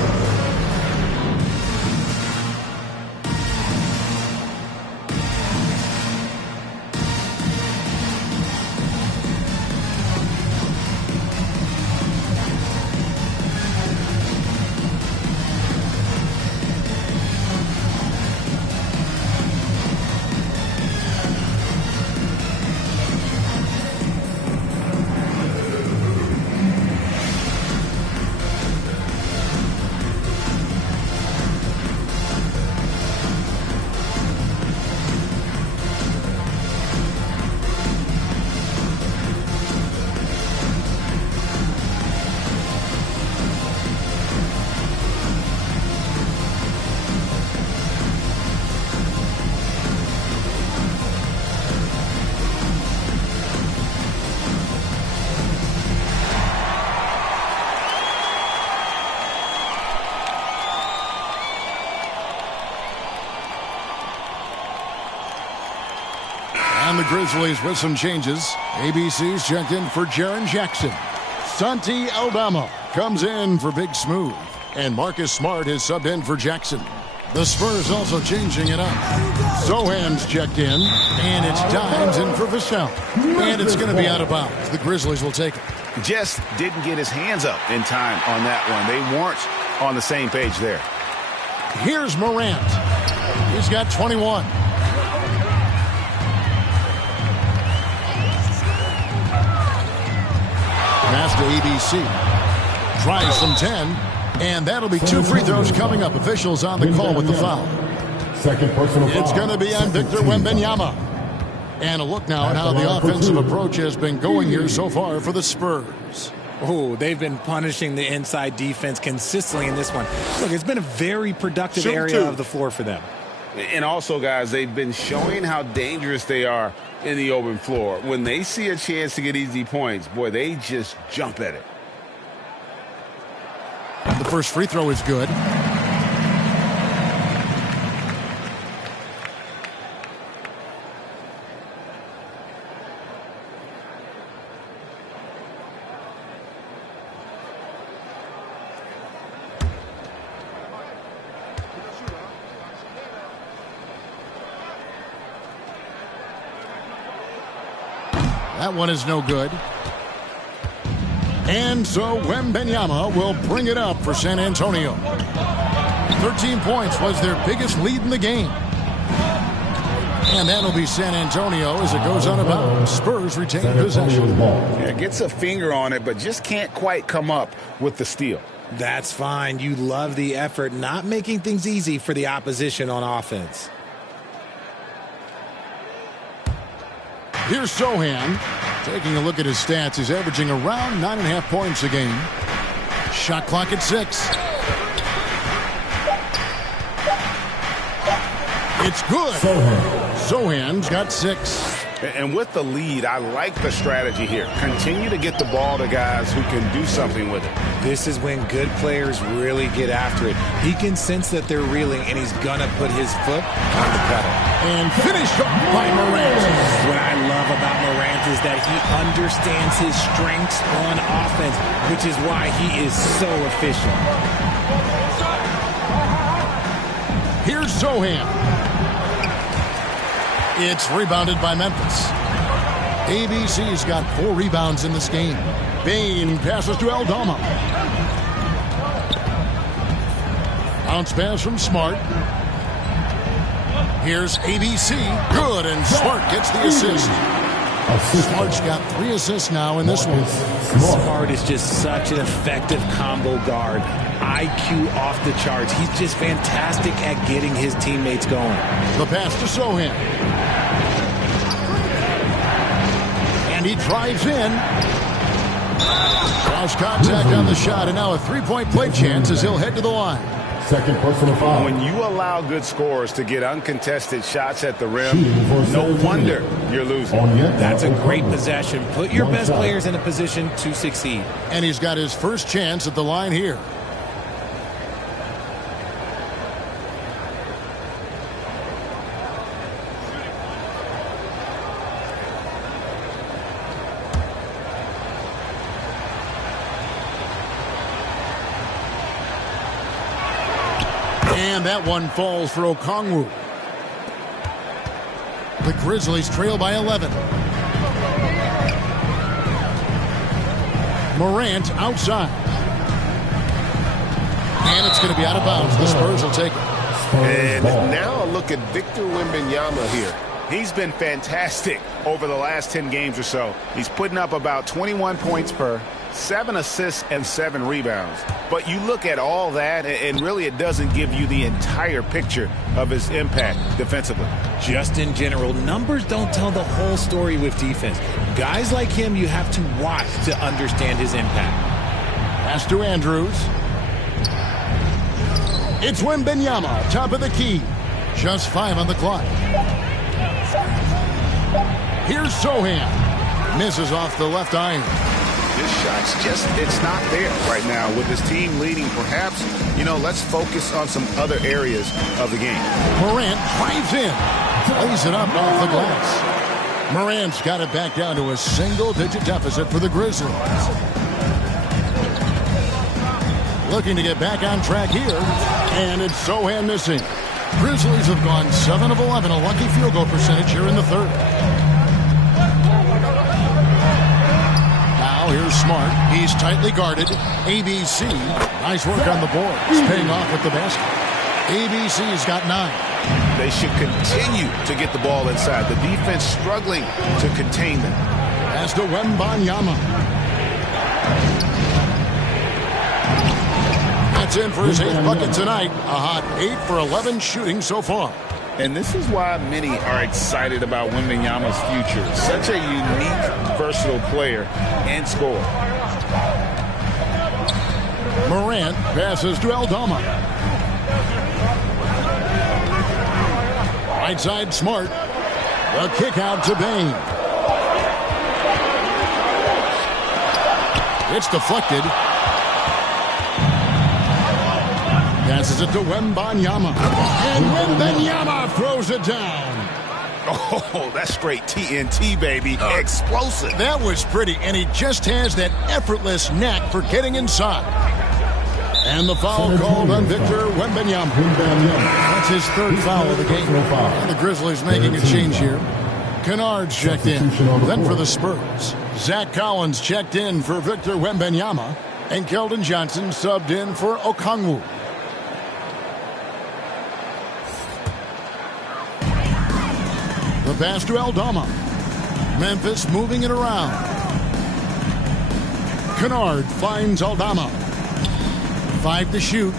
And the Grizzlies with some changes. ABC's checked in for Jaren Jackson. Santi Aldama comes in for Big Smooth. And Marcus Smart is subbed in for Jackson. The Spurs also changing it up. Sohan's checked in. And it's Dimes in for Vassell. And it's going to be out of bounds. The Grizzlies will take it. Just didn't get his hands up in time on that one. They weren't on the same page there. Here's Morant. He's got 21. Pass to ABC. Tries from 10. And that'll be 2 free throws coming up. Officials on the call with the foul. Second personal foul. It's going to be on Victor Wembanyama. And a look now at how the offensive approach has been going here so far for the Spurs. Oh, they've been punishing the inside defense consistently in this one. Look, it's been a very productive area of the floor for them. And also, guys, they've been showing how dangerous they are in the open floor. When they see a chance to get easy points, boy, they just jump at it. The first free throw is good. That one is no good. And so Wembanyama will bring it up for San Antonio. 13 points was their biggest lead in the game. And that'll be San Antonio as it goes on about. Spurs retain possession. Yeah, gets a finger on it, but just can't quite come up with the steal. That's fine. You love the effort, not making things easy for the opposition on offense. Here's Sohan. Taking a look at his stats, he's averaging around 9.5 points a game. Shot clock at 6. It's good. Sohan's got 6. And with the lead, I like the strategy here. Continue to get the ball to guys who can do something with it. This is when good players really get after it. He can sense that they're reeling, and he's going to put his foot on the pedal. And finished off by Morant. What I love about Morant is that he understands his strengths on offense, which is why he is so efficient. Here's Sohan. It's rebounded by Memphis. ABC's got 4 rebounds in this game. Bane passes to Aldama. Bounce pass from Smart. Here's ABC. Good, and Smart gets the assist. Smart's got 3 assists now in this one. Smart is just such an effective combo guard. IQ off the charts. He's just fantastic at getting his teammates going. The pass to Sohan. And he drives in. Cross contact on the shot, and now a 3-point play chance as he'll head to the line. Second personal foul. When you allow good scorers to get uncontested shots at the rim, no wonder you're losing. That's a great possession. Put your best players in a position to succeed. And he's got his first chance at the line here. And that one falls for Okongwu. The Grizzlies trail by 11. Morant outside. And it's going to be out of bounds. The Spurs will take it. And now a look at Victor Wembanyama here. He's been fantastic over the last 10 games or so. He's putting up about 21 points per, 7 assists and 7 rebounds. But you look at all that, and really it doesn't give you the entire picture of his impact defensively. Just in general, numbers don't tell the whole story with defense. Guys like him, you have to watch to understand his impact. Pass to Andrews. It's Wembanyama, top of the key. Just 5 on the clock. Here's Sohan. Misses off the left iron. This shot's just, it's not there right now with his team leading. Perhaps, let's focus on some other areas of the game. Morant drives in. Lays it up off the glass. Morant's got it back down to a single-digit deficit for the Grizzlies. Looking to get back on track here. And it's Sohan missing. Grizzlies have gone 7 of 11, a lucky field goal percentage here in the third. Now here's Smart. He's tightly guarded. ABC, nice work on the board. He's paying off with the basket. ABC's got 9. They should continue to get the ball inside. The defense struggling to contain them. Pass to Wembanyama. That's in for his 8th bucket tonight. A hot 8 for 11 shooting so far. And this is why many are excited about Wembanyama's future. Such a unique, versatile player and scorer. Morant passes to Aldama. Right side, Smart. A kick out to Bane. It's deflected. Passes it to Wembanyama. And Wembanyama throws it down. Oh, that's straight TNT, baby. Explosive. That was pretty, and he just has that effortless knack for getting inside. And the foul called on Victor Wembanyama. That's his 3rd foul of the game. And the Grizzlies making a change here. Kennard's checked in. Then for the Spurs, Zach Collins checked in for Victor Wembanyama. And Keldon Johnson subbed in for Okongwu. The pass to Aldama. Memphis moving it around. Kennard finds Aldama. 5 to shoot.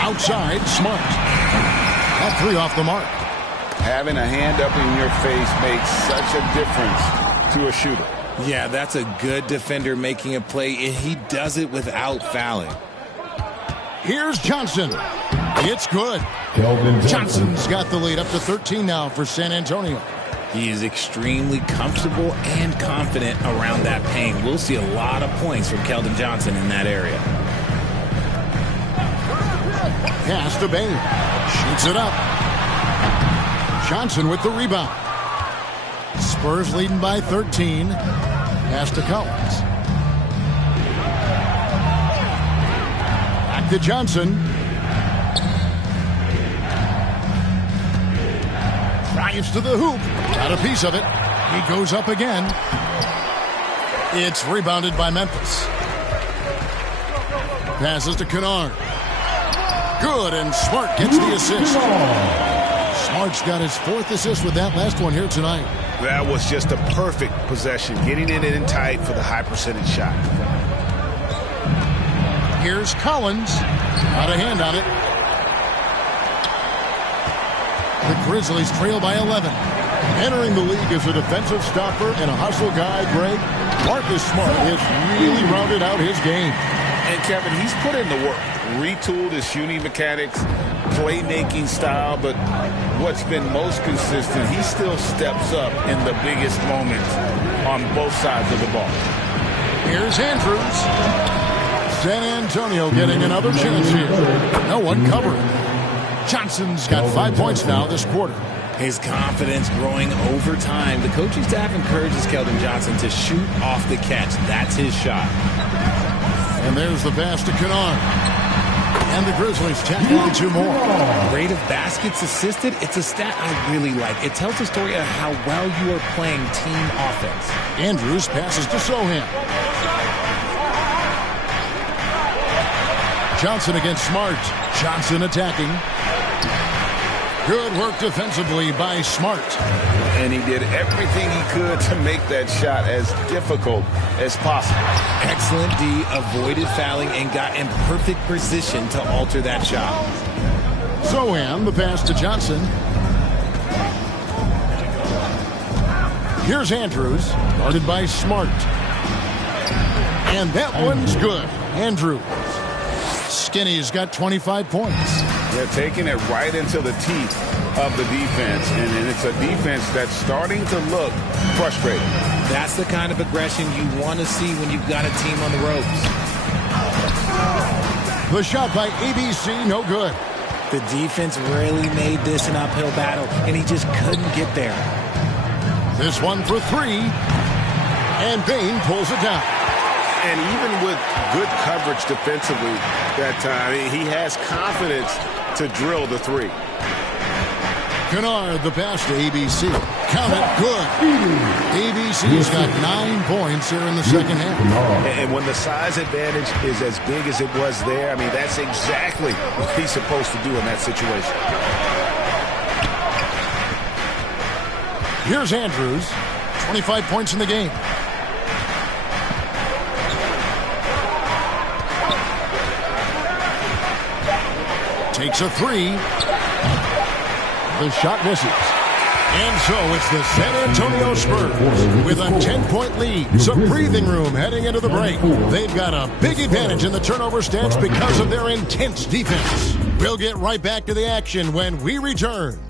Outside, Smart. That 3 off the mark. Having a hand up in your face makes such a difference to a shooter. Yeah, that's a good defender making a play, and he does it without fouling. Here's Johnson. It's good. Johnson's got the lead up to 13 now for San Antonio. He is extremely comfortable and confident around that paint. We'll see a lot of points from Keldon Johnson in that area. Pass to Bane. Shoots it up. Johnson with the rebound. Spurs leading by 13. Pass to Collins. Back to Johnson. Drives to the hoop. Got a piece of it. He goes up again. It's rebounded by Memphis. Passes to Kennard. Good, and Smart gets the assist. Smart's got his 4th assist with that last one here tonight. That was just a perfect possession, getting it in tight for the high percentage shot. Here's Collins. Got a hand on it. The Grizzlies trail by 11. Entering the league as a defensive stopper and a hustle guy, Greg, Marcus Smart has really rounded out his game. And Kevin, he's put in the work. Retooled his shooting mechanics, playmaking style, but what's been most consistent, he still steps up in the biggest moments on both sides of the ball. Here's Andrews. San Antonio getting another chance here. No one covering. Johnson's got 5 points now this quarter. His confidence growing over time. The coaching staff encourages Keldon Johnson to shoot off the catch. That's his shot. And there's the pass to Kennard. And the Grizzlies tack on 2 more. Rate of baskets assisted, it's a stat I really like. It tells the story of how well you are playing team offense. Andrews passes to Sohan. Johnson against Smart. Johnson attacking. Good work defensively by Smart. And he did everything he could to make that shot as difficult as possible. Excellent D, avoided fouling, and got in perfect position to alter that shot. Sohan, the pass to Johnson. Here's Andrews, guarded by Smart. And that one's good. Andrews. Skinny's got 25 points. They're taking it right into the teeth of the defense, and it's a defense that's starting to look frustrated. That's the kind of aggression you want to see when you've got a team on the ropes. The shot by ABC, no good. The defense really made this an uphill battle, and he just couldn't get there. This one for 3, and Bane pulls it down. And even with good coverage defensively that time, he has confidence to drill the 3. Kennard, the pass to ABC. Count it, good. ABC's got 9 points here in the second half. And when the size advantage is as big as it was there, I mean, that's exactly what he's supposed to do in that situation. Here's Andrews, 25 points in the game. takes a three. The shot misses. And so it's the San Antonio Spurs with a 10-point lead. Some breathing room heading into the break. They've got a big advantage in the turnover stats because of their intense defense. We'll get right back to the action when we return.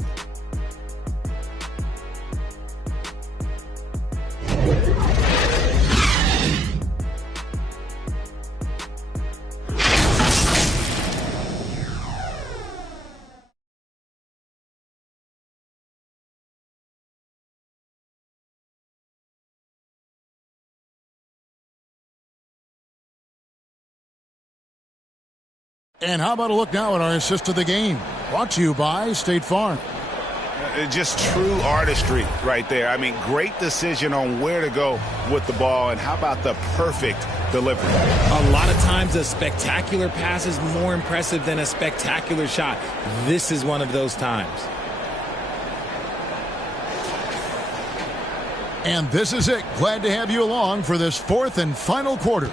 And how about a look now at our assist of the game? Brought to you by State Farm. Just true artistry right there. I mean, great decision on where to go with the ball, and how about the perfect delivery? A lot of times a spectacular pass is more impressive than a spectacular shot. This is one of those times. And this is it. Glad to have you along for this fourth and final quarter.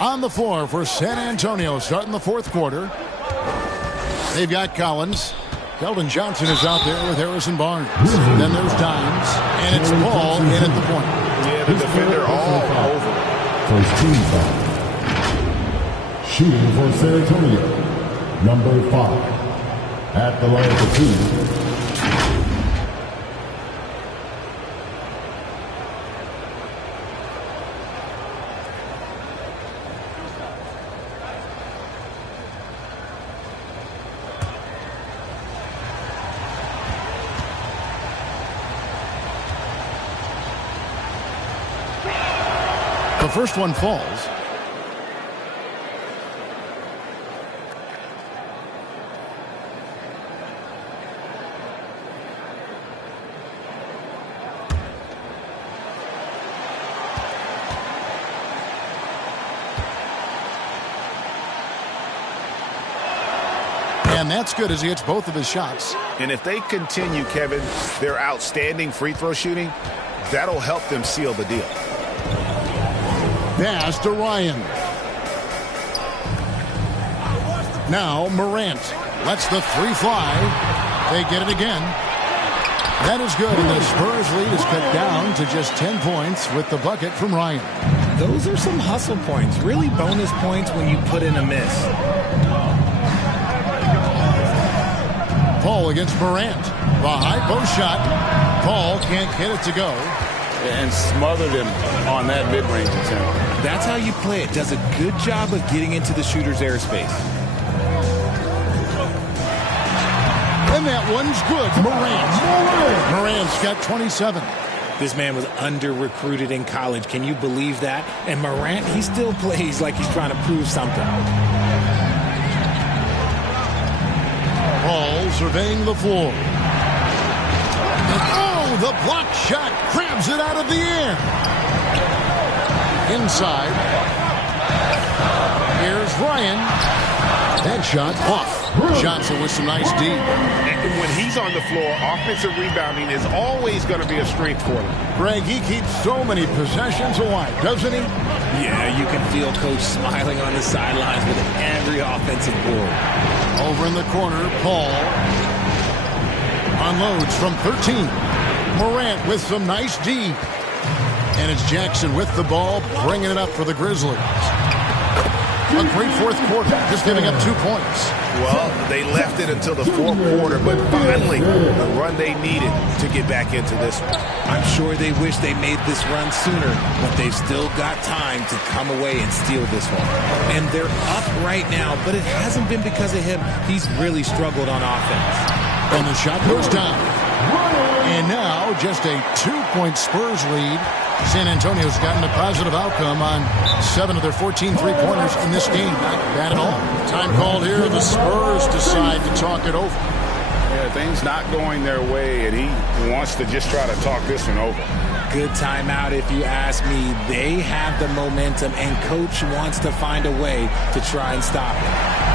On the floor for San Antonio starting the fourth quarter. They've got Collins. Keldon Johnson is out there with Harrison Barnes. Then there's Dimes. And it's Paul in at the point. Yeah, the defender all over. First team foul. Shooting for San Antonio. Number 5. At the line for two. The first one falls. And that's good as he hits both of his shots. And if they continue, Kevin, their outstanding free throw shooting, that'll help them seal the deal. Pass to Ryan. Now Morant lets the three fly. They get it again. That is good, and the Spurs lead is cut down to just 10 points with the bucket from Ryan. Those are some hustle points, really bonus points when you put in a miss. Paul against Morant. The high post shot. Paul can't get it to go. And smothered him on that mid-range attempt. That's how you play it. Does a good job of getting into the shooter's airspace. And that one's good. Morant's got 27. This man was under-recruited in college. Can you believe that? And Morant, he still plays like he's trying to prove something. Paul surveying the floor. The block shot grabs it out of the air. Inside. Here's Ryan. That shot off. Johnson with some nice D. And when he's on the floor, offensive rebounding is always going to be a strength for him. Greg, he keeps so many possessions alive, doesn't he? Yeah, you can feel Coach smiling on the sidelines with every offensive board. Over in the corner, Paul unloads from 13. Morant with some nice D. And it's Jackson with the ball, bringing it up for the Grizzlies. A great fourth quarter, just giving up 2 points. Well, they left it until the fourth quarter, but finally the run they needed to get back into this one. I'm sure they wish they made this run sooner, but they've still got time to come away and steal this one. And they're up right now, but it hasn't been because of him. He's really struggled on offense. And the shot goes down. And now just a 2-point Spurs lead. San Antonio's gotten a positive outcome on 7 of their 14 three-pointers in this game. Not bad at all. Time called here. The Spurs decide to talk it over. Yeah, things not going their way, and he wants to just try to talk this one over. Good timeout if you ask me. They have the momentum, and Coach wants to find a way to try and stop it.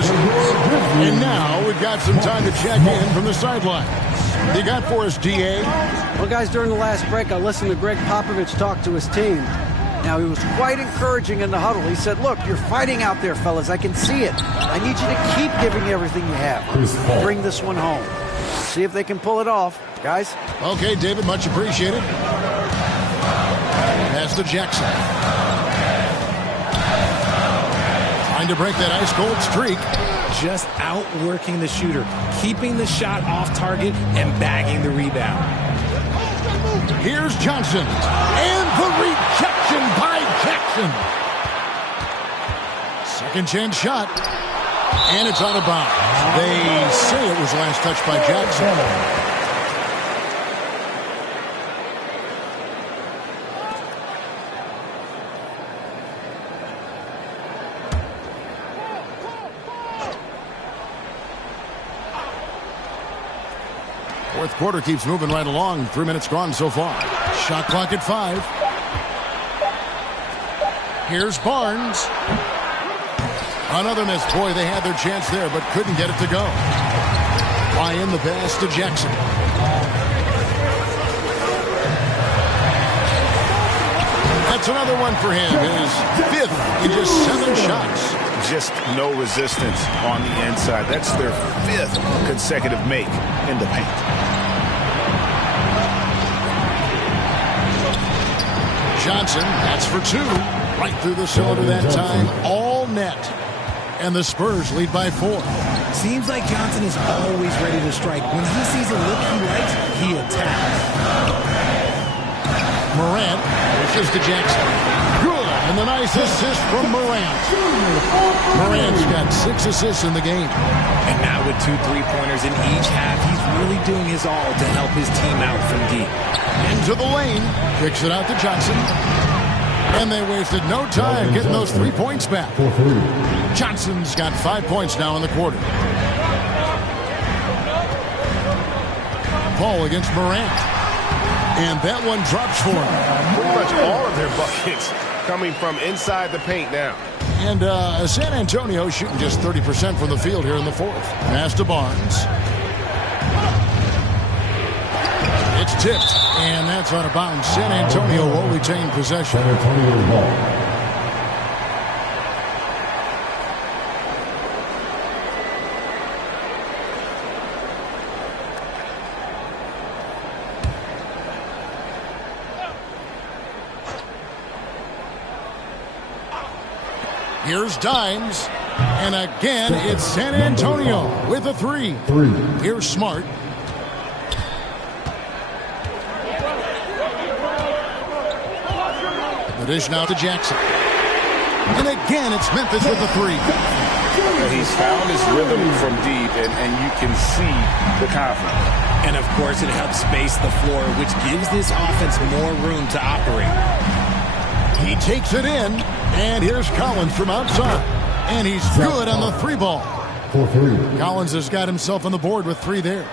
Grizzlies. And now we've got some time to check in from the sideline. You got for us, D.A.? Well, guys, during the last break, I listened to Greg Popovich talk to his team. Now, he was quite encouraging in the huddle. He said, look, you're fighting out there, fellas. I can see it. I need you to keep giving everything you have. Bring this one home. See if they can pull it off. Guys? Okay, David, much appreciated. Pass to Jackson. Trying to break that ice-cold streak. Just outworking the shooter, keeping the shot off target and bagging the rebound. Here's Johnson. And the rejection by Jackson. Second chance shot. And it's out of bounds. They say it was last touched by Jackson. Fourth quarter keeps moving right along. 3 minutes gone so far. Shot clock at 5. Here's Barnes. Another miss. Boy, they had their chance there, but couldn't get it to go. Ryan, the pass to Jackson. That's another one for him. His 5th in just 7 shots. Just no resistance on the inside. That's their 5th consecutive make in the paint. Johnson, that's for 2. Right through the shoulder that time. All net. And the Spurs lead by 4. Seems like Johnson is always ready to strike. When he sees a look he likes, he attacks. Morant pushes to Jackson. Good. And the nice assist from Morant. Morant's got 6 assists in the game. And now with 2 3-pointers in each half, he's really doing his all to help his team out from deep. Into the lane. Kicks it out to Johnson. And they wasted no time getting those 3 points back. Johnson's got 5 points now in the quarter. Paul against Morant. And that one drops for him. Pretty much all of their buckets coming from inside the paint now. And San Antonio shooting just 30% from the field here in the 4th. Pass to Barnes. It's tipped, and that's out of bounds. San Antonio will retain possession. San Antonio ball. Here's Dimes. And again, it's San Antonio with a 3. Here's Smart. The dish now to Jackson. And again, it's Memphis with a 3. He's found his rhythm from deep, and you can see the confidence. And, of course, it helps space the floor, which gives this offense more room to operate. He takes it in, and here's Collins from outside. And he's good on the 3 ball. Collins has got himself on the board with 3 there.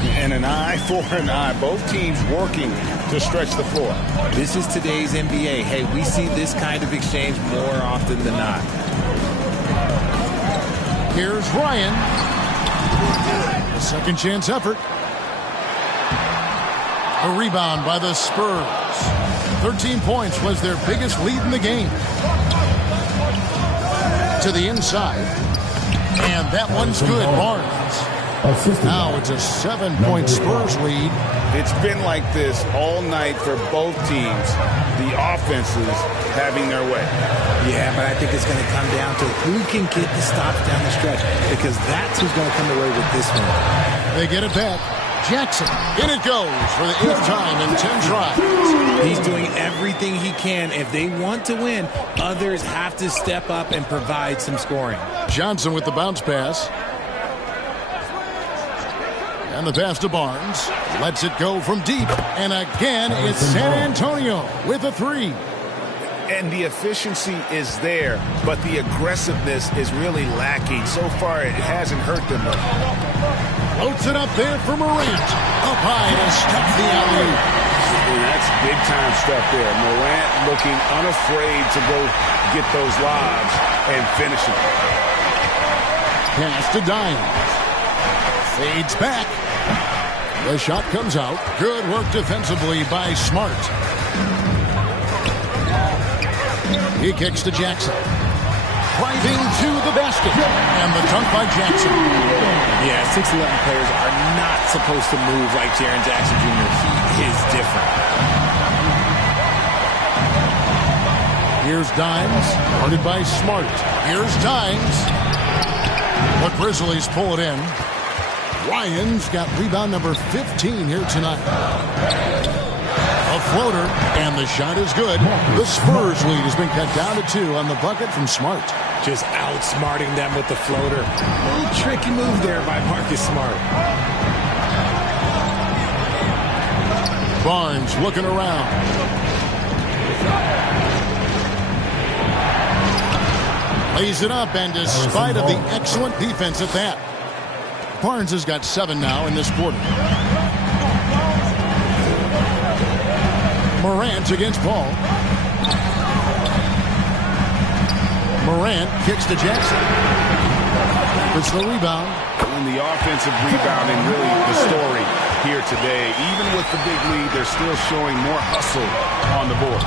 And an eye for an eye. Both teams working to stretch the floor. This is today's NBA. Hey, we see this kind of exchange more often than not. Here's Ryan. A second chance effort. A rebound by the Spurs. 13 points was their biggest lead in the game. To the inside. And that one's good. Barnes. Now it's a 7-point Spurs lead. It's been like this all night for both teams. The offenses having their way. Yeah, but I think it's going to come down to who can get the stops down the stretch, because that's who's going to come away with this one. They get it back. Jackson. In it goes for the 8th time in 10 tries. He's doing everything he can. If they want to win, others have to step up and provide some scoring. Johnson with the bounce pass. And the pass to Barnes. Lets it go from deep. And again, it's San Antonio with a 3. And the efficiency is there, but the aggressiveness is really lacking. So far, it hasn't hurt them. Floats it up there for Morant. Up high to stop the alley. And that's big-time stuff there. Morant looking unafraid to go get those lobs and finish it. Pass to Dines. Fades back. The shot comes out. Good work defensively by Smart. He kicks to Jackson. Driving to the basket. And the dunk by Jackson. Yeah, 6'11 players are not supposed to move like Jaren Jackson Jr. He is different. Here's Dimes. Guarded by Smart. Here's Dimes. The Grizzlies pull it in. Ryan's got rebound number 15 here tonight. A floater, and the shot is good. The Spurs lead has been cut down to 2 on the bucket from Smart. Just outsmarting them with the floater. A little tricky move there by Marcus Smart. Barnes looking around. Lays it up, and despite of the excellent defense at that, Barnes has got 7 now in this quarter. Morant against Paul. Morant kicks to Jackson. It's the rebound. And the offensive rebounding, really the story here today. Even with the big lead, they're still showing more hustle on the board.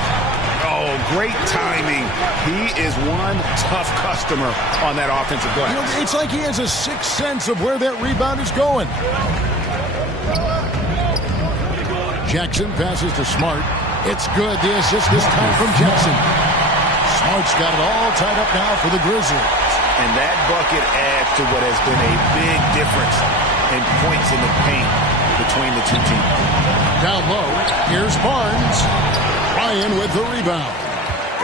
Oh, great timing. He is one tough customer on that offensive glass. You know, it's like he has a sixth sense of where that rebound is going. Jackson passes to Smart. It's good. The assist this time from Jackson. Smart's got it all tied up now for the Grizzlies. And that bucket adds to what has been a big difference in points in the paint between the two teams. Down low, here's Barnes. Ryan with the rebound.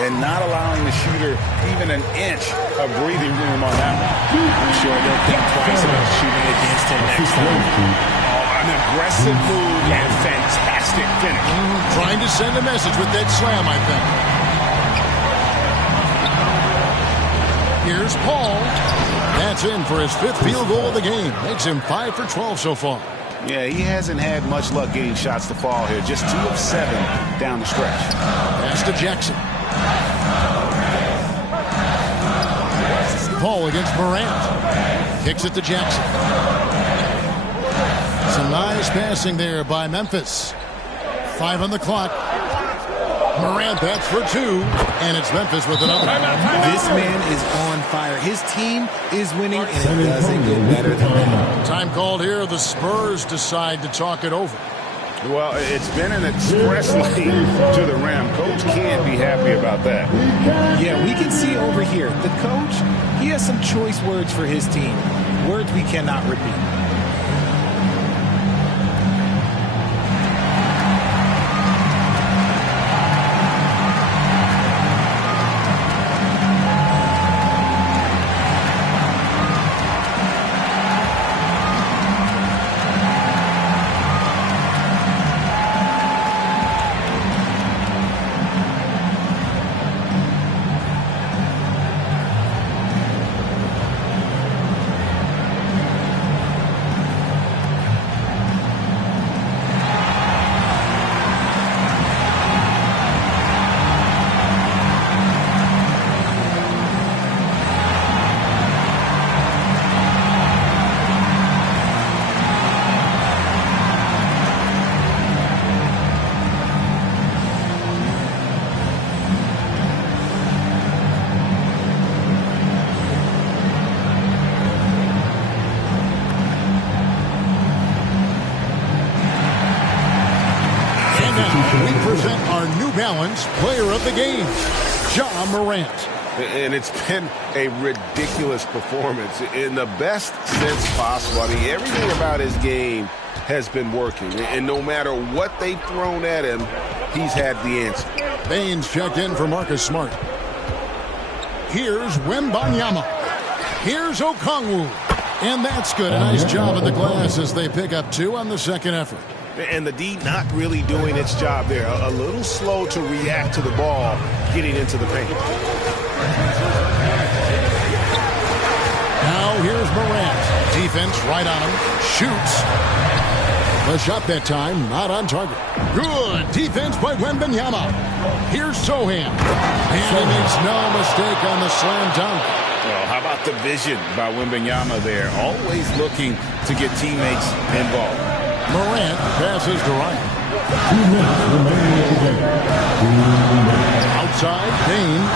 And not allowing the shooter even an inch of breathing room on that one. I'm sure they'll think twice about shooting against him next time. An aggressive move and fantastic finish. Trying to send a message with that slam, I think. Here's Paul. That's in for his 5th field goal of the game. Makes him 5 for 12 so far. Yeah, he hasn't had much luck getting shots to fall here. Just 2 of 7 down the stretch. Pass to Jackson. Paul against Morant. Kicks it to Jackson. Some nice passing there by Memphis. 5 on the clock. Morant, that's for 2. And it's Memphis with another. This man is on fire. His team is winning, and it doesn't get better than that. Time called here. The Spurs decide to talk it over. Well, it's been an express lane to the rim. Coach can't be happy about that. Yeah, we can see over here. The coach, he has some choice words for his team. Words we cannot repeat. We present our New Balance Player of the Game, Ja Morant. And it's been a ridiculous performance in the best sense possible. I mean, everything about his game has been working. And no matter what they've thrown at him, he's had the answer. Baines checked in for Marcus Smart. Here's Wembanyama. Here's Okongwu. And that's good. A nice job at the glass as they pick up 2 on the second effort. And the D not really doing its job there. A little slow to react to the ball getting into the paint. Now here's Morant. Defense right on him. Shoots. The shot that time not on target. Good defense by Wembanyama. Here's Sohan. And he makes no mistake on the slam dunk. Well, How about the vision by Wembanyama there? Always looking to get teammates involved. Morant passes to Ryan. Outside, Payne.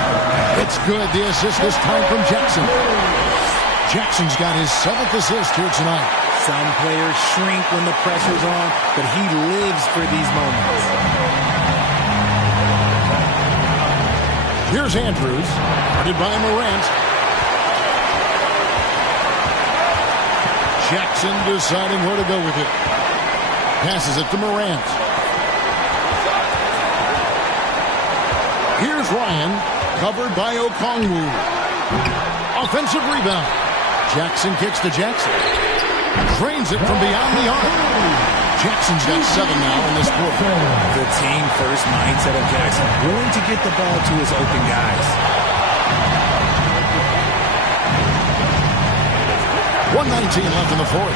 It's good. The assist this time from Jackson. Jackson's got his 7th assist here tonight. Some players shrink when the pressure's on, but he lives for these moments. Here's Andrews, guarded by Morant. Jackson deciding where to go with it. Passes it to Morant. Here's Ryan, covered by Okongwu. Offensive rebound. Jackson kicks to Jackson. Drains it from beyond the arc. Jackson's got 7 now in this quarter. The team-first mindset of Jackson, willing to get the ball to his open guys. 1:19 left in the fourth.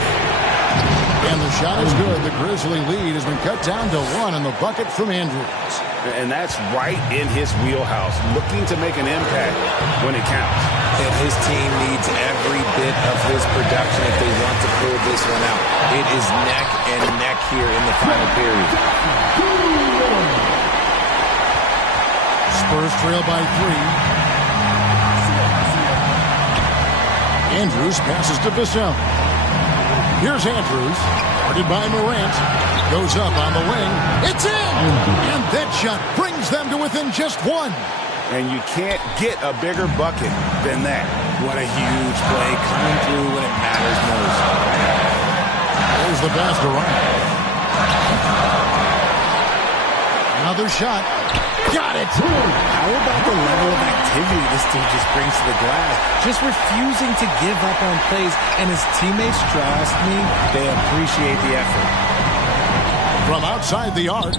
And the shot is good. The Grizzly lead has been cut down to 1 in the bucket from Andrews. And that's right in his wheelhouse, looking to make an impact when it counts. And his team needs every bit of his production if they want to pull this one out. It is neck and neck here in the final period. Spurs trail by 3. Andrews passes to Vassell. Here's Andrews, guarded by Morant. Goes up on the wing. It's in! And that shot brings them to within just 1. And you can't get a bigger bucket than that. What a huge play coming through when it matters most. There's the pass to Ryan. Another shot. Got it! How about the level of activity this team just brings to the glass? Just refusing to give up on plays, and his teammates, trust me, they appreciate the effort. From outside the arc,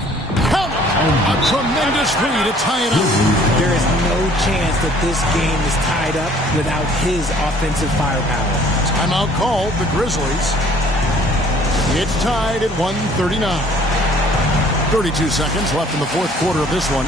count it! A tremendous three to tie it up. There is no chance that this game is tied up without his offensive firepower. Timeout called, the Grizzlies. It's tied at 1:39. 32 seconds left in the fourth quarter of this one.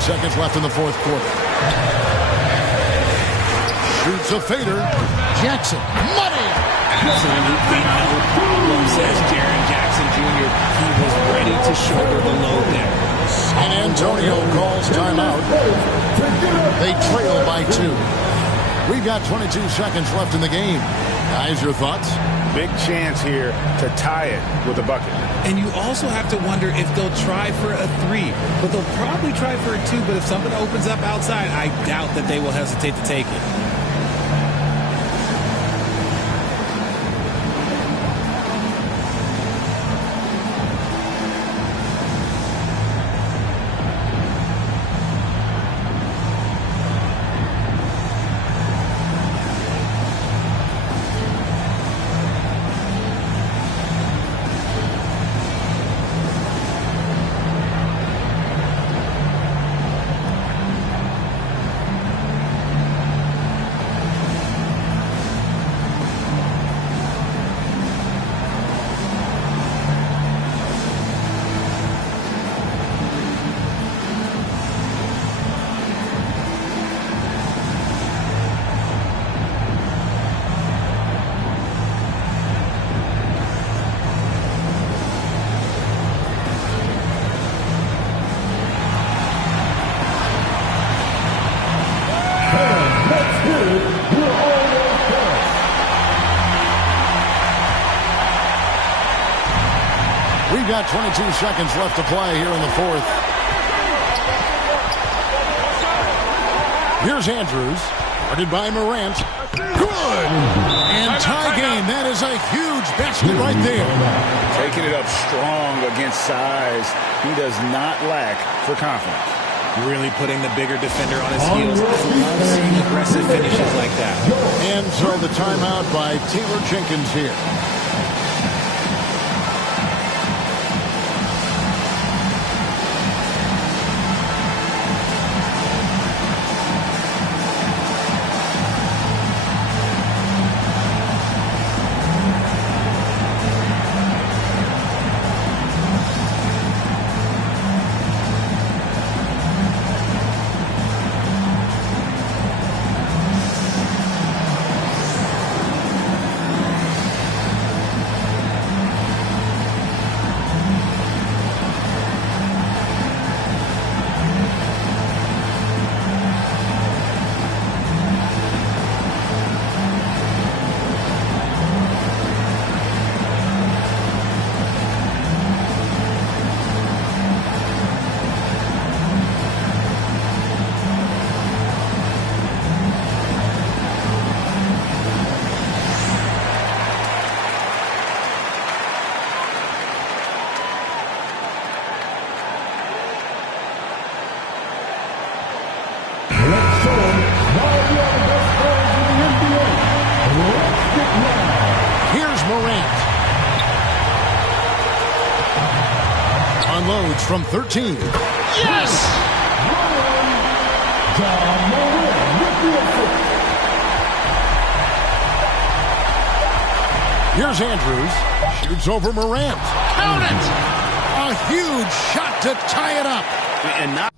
Seconds left in the fourth quarter. Shoots a fader. Jackson. Money! Absolutely no problem, says Jaren Jackson Jr. He was ready to shoulder the load there. San Antonio calls timeout. They trail by 2. We've got 22 seconds left in the game. Guys, your thoughts? Big chance here to tie it with a bucket. And you also have to wonder if they'll try for a 3. But they'll probably try for a 2. But if something opens up outside, I doubt that they will hesitate to take it. We've got 22 seconds left to play here in the fourth. Here's Andrews, guarded by Morant. Good! And tie game. That is a huge basket right there. Taking it up strong against size. He does not lack for confidence. Really putting the bigger defender on his heels. I love seeing aggressive finishes like that. And so the timeout by Taylor Jenkins here. Unloads from 13. Yes! Here's Andrews. Shoots over Morant. Count it! A huge shot to tie it up. And not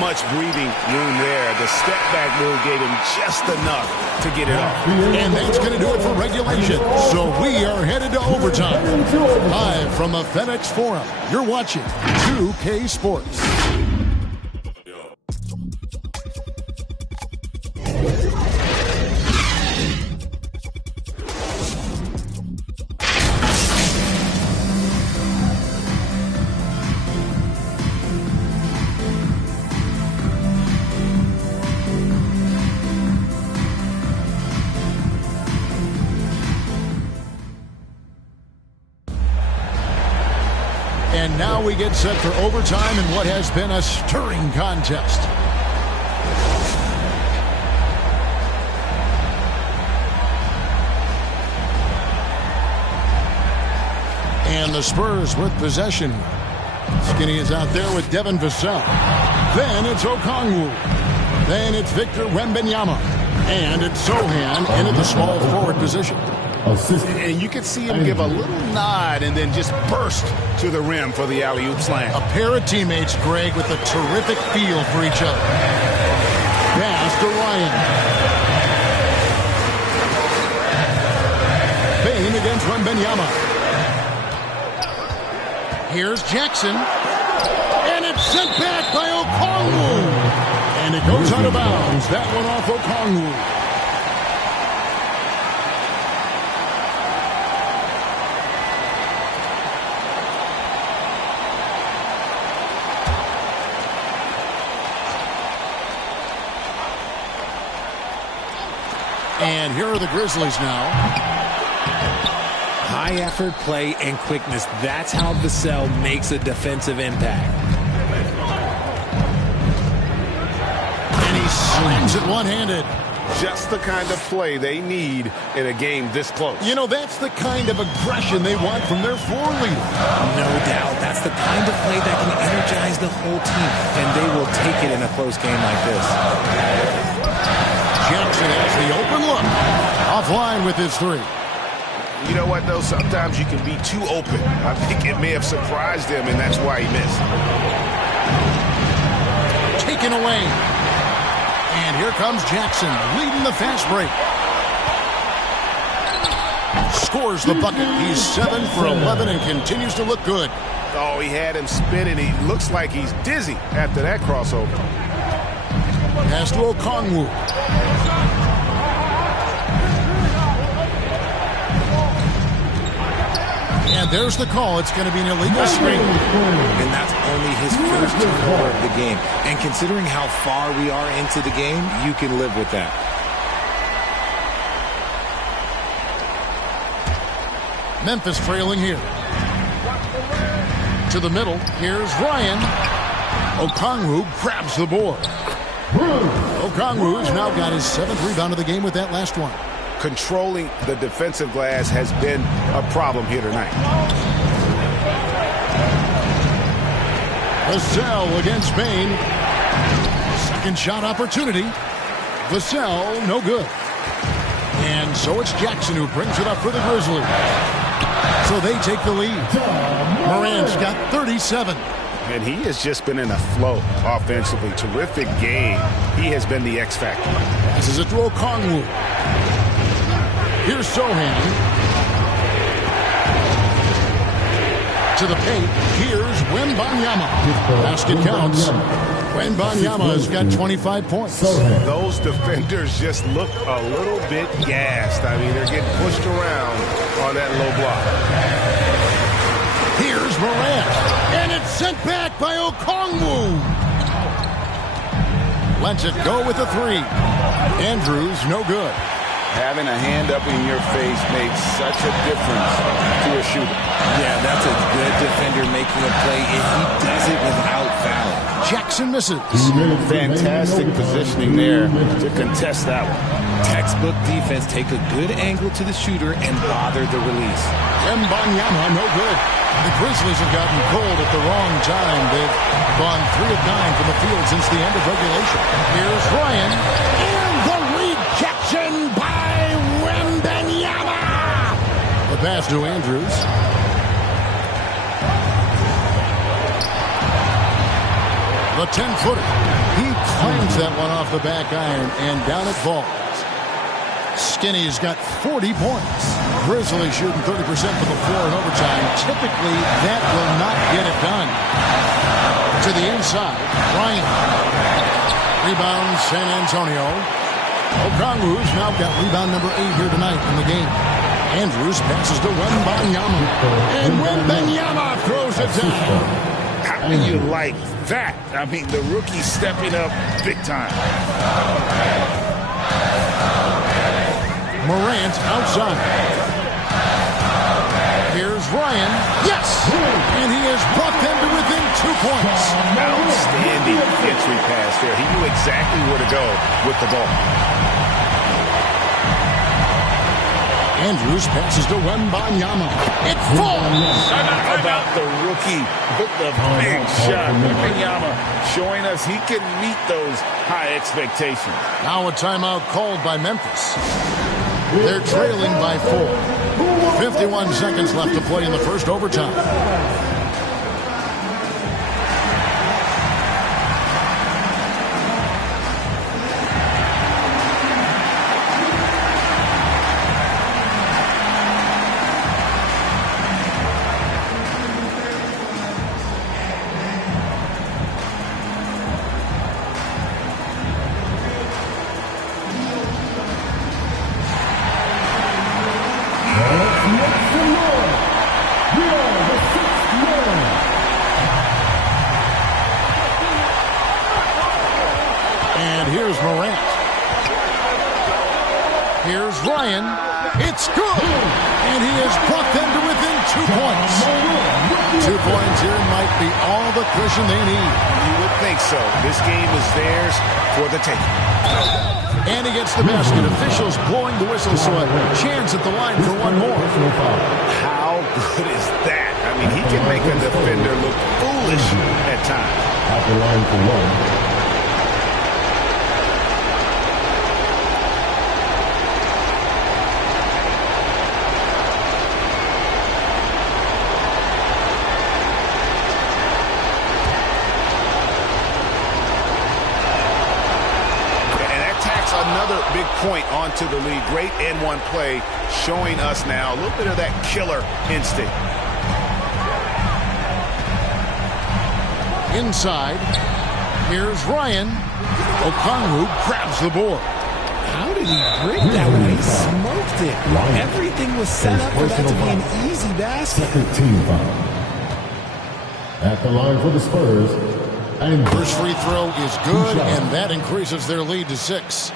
much breathing room there. The step back move gave him just enough to get it off. And that's going to do it for regulation. So we are headed to overtime. Live from the FedEx Forum, you're watching 2K Sports. And now we get set for overtime in what has been a stirring contest. And the Spurs with possession. Skinny is out there with Devin Vassell. Then it's Okongwu. Then it's Victor Wembanyama. And it's Sohan into the small forward position. And you can see him give a little nod and then just burst to the rim for the alley-oop slam. A pair of teammates, Greg, with a terrific feel for each other. Pass to Ryan. Bain against Wembanyama. Here's Jackson. And it's sent back by Okongwu. And it goes out of bounds. That one off Okongwu. And here are the Grizzlies now. High effort play and quickness. That's how Vassell makes a defensive impact. Slams it one-handed. Just the kind of play they need in a game this close. You know, that's the kind of aggression they want from their floor leader. No doubt. That's the kind of play that can energize the whole team, and they will take it in a close game like this. Jackson has the open look. Offline with his three. You know what, though? Sometimes you can be too open. I think it may have surprised him, and that's why he missed. Taken away. And here comes Jackson, leading the fast break. Scores the bucket. He's 7 for 11 and continues to look good. Oh, he had him spinning. He looks like he's dizzy after that crossover. Pass to Okongwu. And there's the call. It's going to be an illegal screen. And that's only his first turnover of the game. And considering how far we are into the game, you can live with that. Memphis trailing here. To the middle. Here's Ryan. Okongwu grabs the board. Okongwu's now got his 7th rebound of the game with that last one. Controlling the defensive glass has been a problem here tonight. Vassell against Bain. Second shot opportunity. Vassell, no good. And so it's Jackson who brings it up for the Grizzlies. So they take the lead. Morant's got 37. And he has just been in a flow offensively. Terrific game. He has been the X factor. This is a to Okongwu. Here's Sohan. To the paint. Here's Wembanyama. Basket counts. Wembanyama has got 25 points. Those defenders just look a little bit gassed. I mean, they're getting pushed around on that low block. Here's Morant. And it's sent back by Okongwu. Lets it go with a three. Andrews, no good. Having a hand up in your face makes such a difference to a shooter. Yeah, that's a good defender making a play, and he does it without fouling. Jackson misses. Fantastic positioning there to contest that one. Textbook defense, take a good angle to the shooter and bother the release. Wembanyama, no good. The Grizzlies have gotten cold at the wrong time. They've gone 3 of 9 from the field since the end of regulation. Here's Ryan. And the rejection by Wembanyama. The pass to Andrews. The 10-footer. He claims that one off the back iron and down it falls. Skinny's got 40 points. Grizzlies shooting 30% from the floor in overtime. Typically, that will not get it done. To the inside, Ryan. Rebound, San Antonio. Okongwu's now got rebound number 8 here tonight in the game. Andrews passes to Wembanyama. And Wembanyama throws it down. How do you like that? I mean, the rookie stepping up big time. Morant outside. Here's Ryan. Yes! And he has brought them to within 2 points. Outstanding entry pass there. He knew exactly where to go with the ball. Andrews passes to Wembanyama. It falls! How about the rookie with the big shot? Wembanyama showing us he can meet those high expectations. Now a timeout called by Memphis. They're trailing by 4. 51 seconds left to play in the first overtime. Here's Morant. Here's Ryan. It's good. And he has brought them to within 2 points. 2 points here might be all the cushion they need. You would think so. This game is theirs for the taking. And he gets the basket. Officials blowing the whistle, so a chance at the line for one more. How good is that? I mean, he can make a defender look foolish at times. At the line for one. Another big point onto the lead. Great N1 play, showing us now a little bit of that killer instinct. Inside, here's Ryan. Okongwu grabs the board. How did he break that one? He smoked it. Everything was set up for that to be an easy basket. Second team foul. At the line for the Spurs. And first free throw is good, and that increases their lead to 6.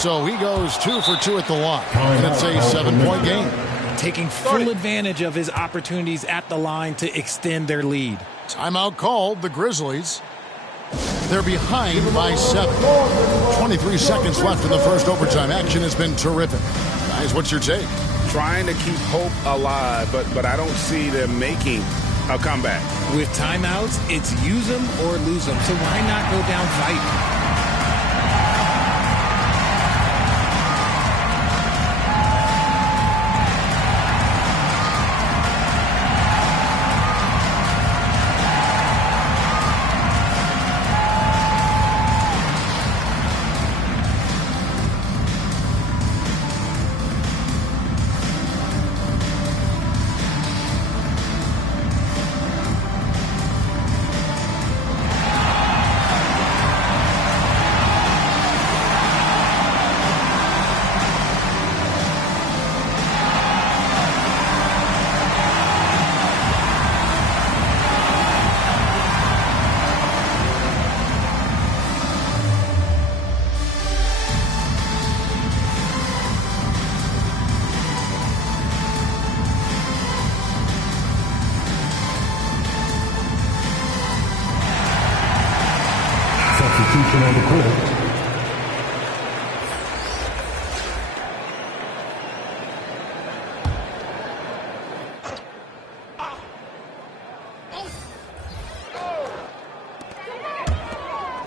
So he goes 2 for 2 at the line, and it's a 7-point game. Taking full advantage of his opportunities at the line to extend their lead. Timeout called, the Grizzlies. They're behind by 7. 23 seconds left in the first overtime. Action has been terrific. Guys, what's your take? Trying to keep hope alive, but I don't see them making a comeback. With timeouts, it's use them or lose them. So why not go down fighting? Substitution on the court.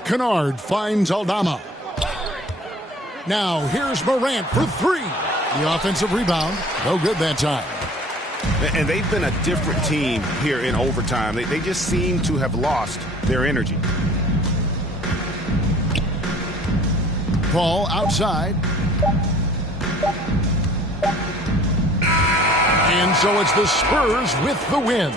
Kennard finds Aldama. Now here's Morant for 3. The offensive rebound, no good that time. And they've been a different team here in overtime. They just seem to have lost their energy. Paul outside. And so it's the Spurs with the win.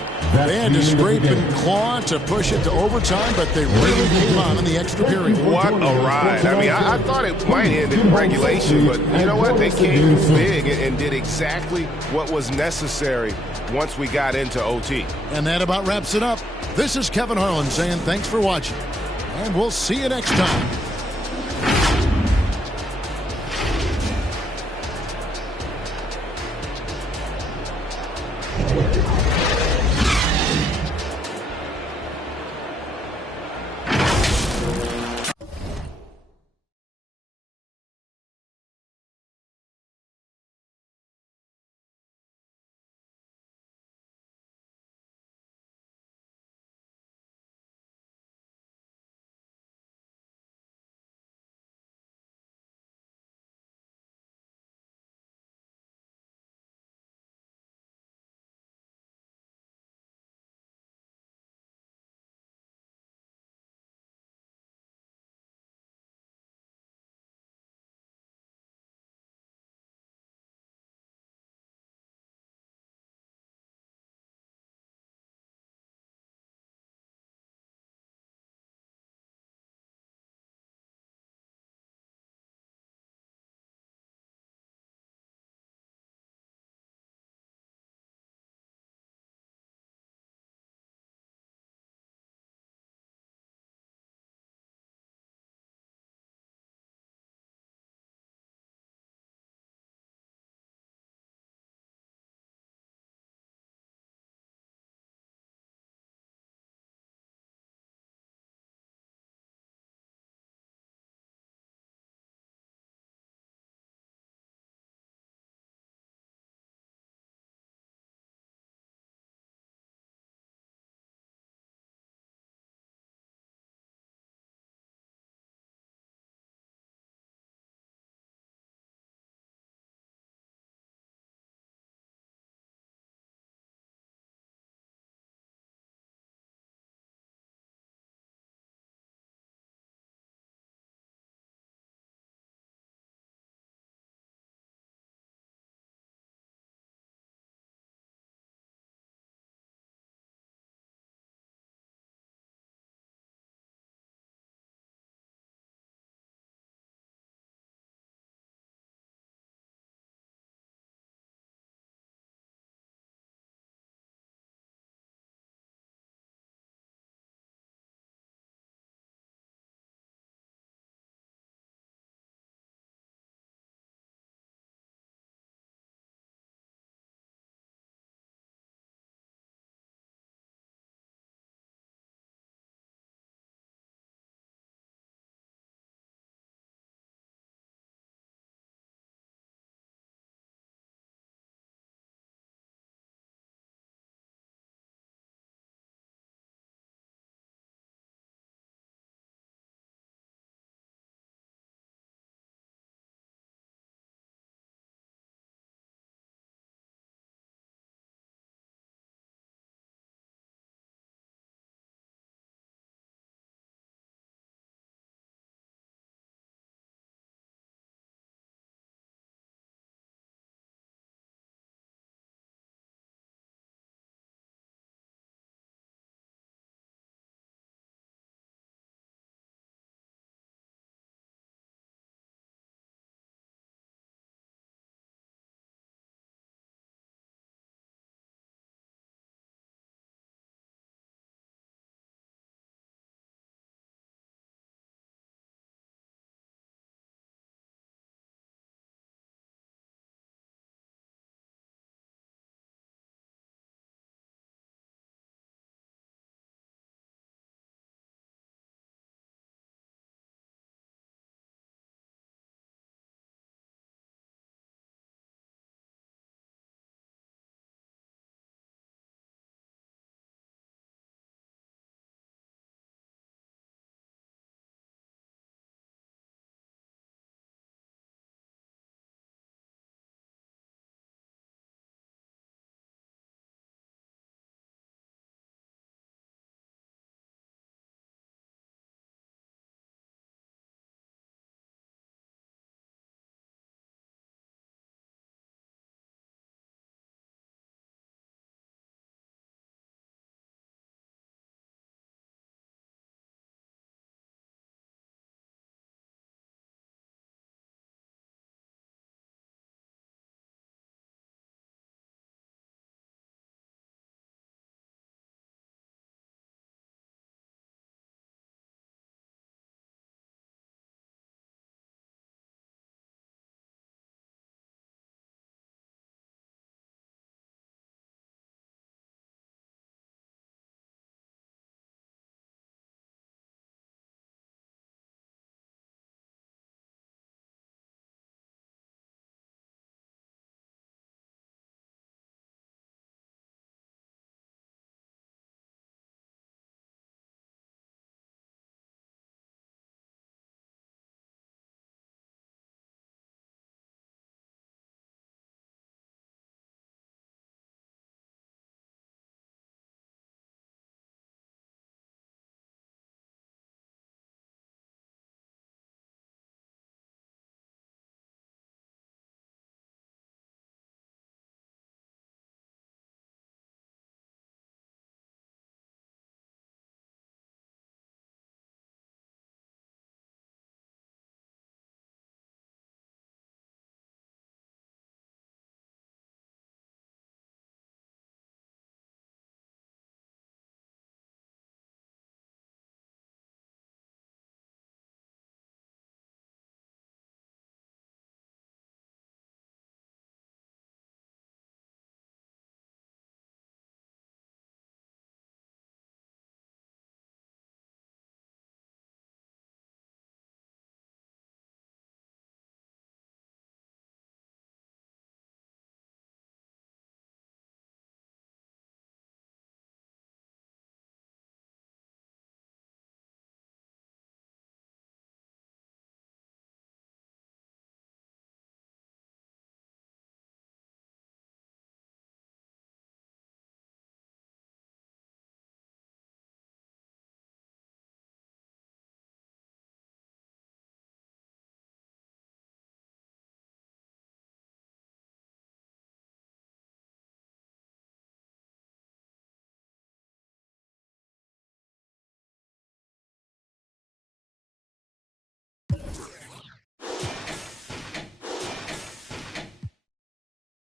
They had to scrape and claw to push it to overtime, but they really came on in the extra period. What a ride. I mean, I thought it might end in regulation, but you know what? They came big and did exactly what was necessary once we got into OT. And that about wraps it up. This is Kevin Harlan saying thanks for watching, and we'll see you next time.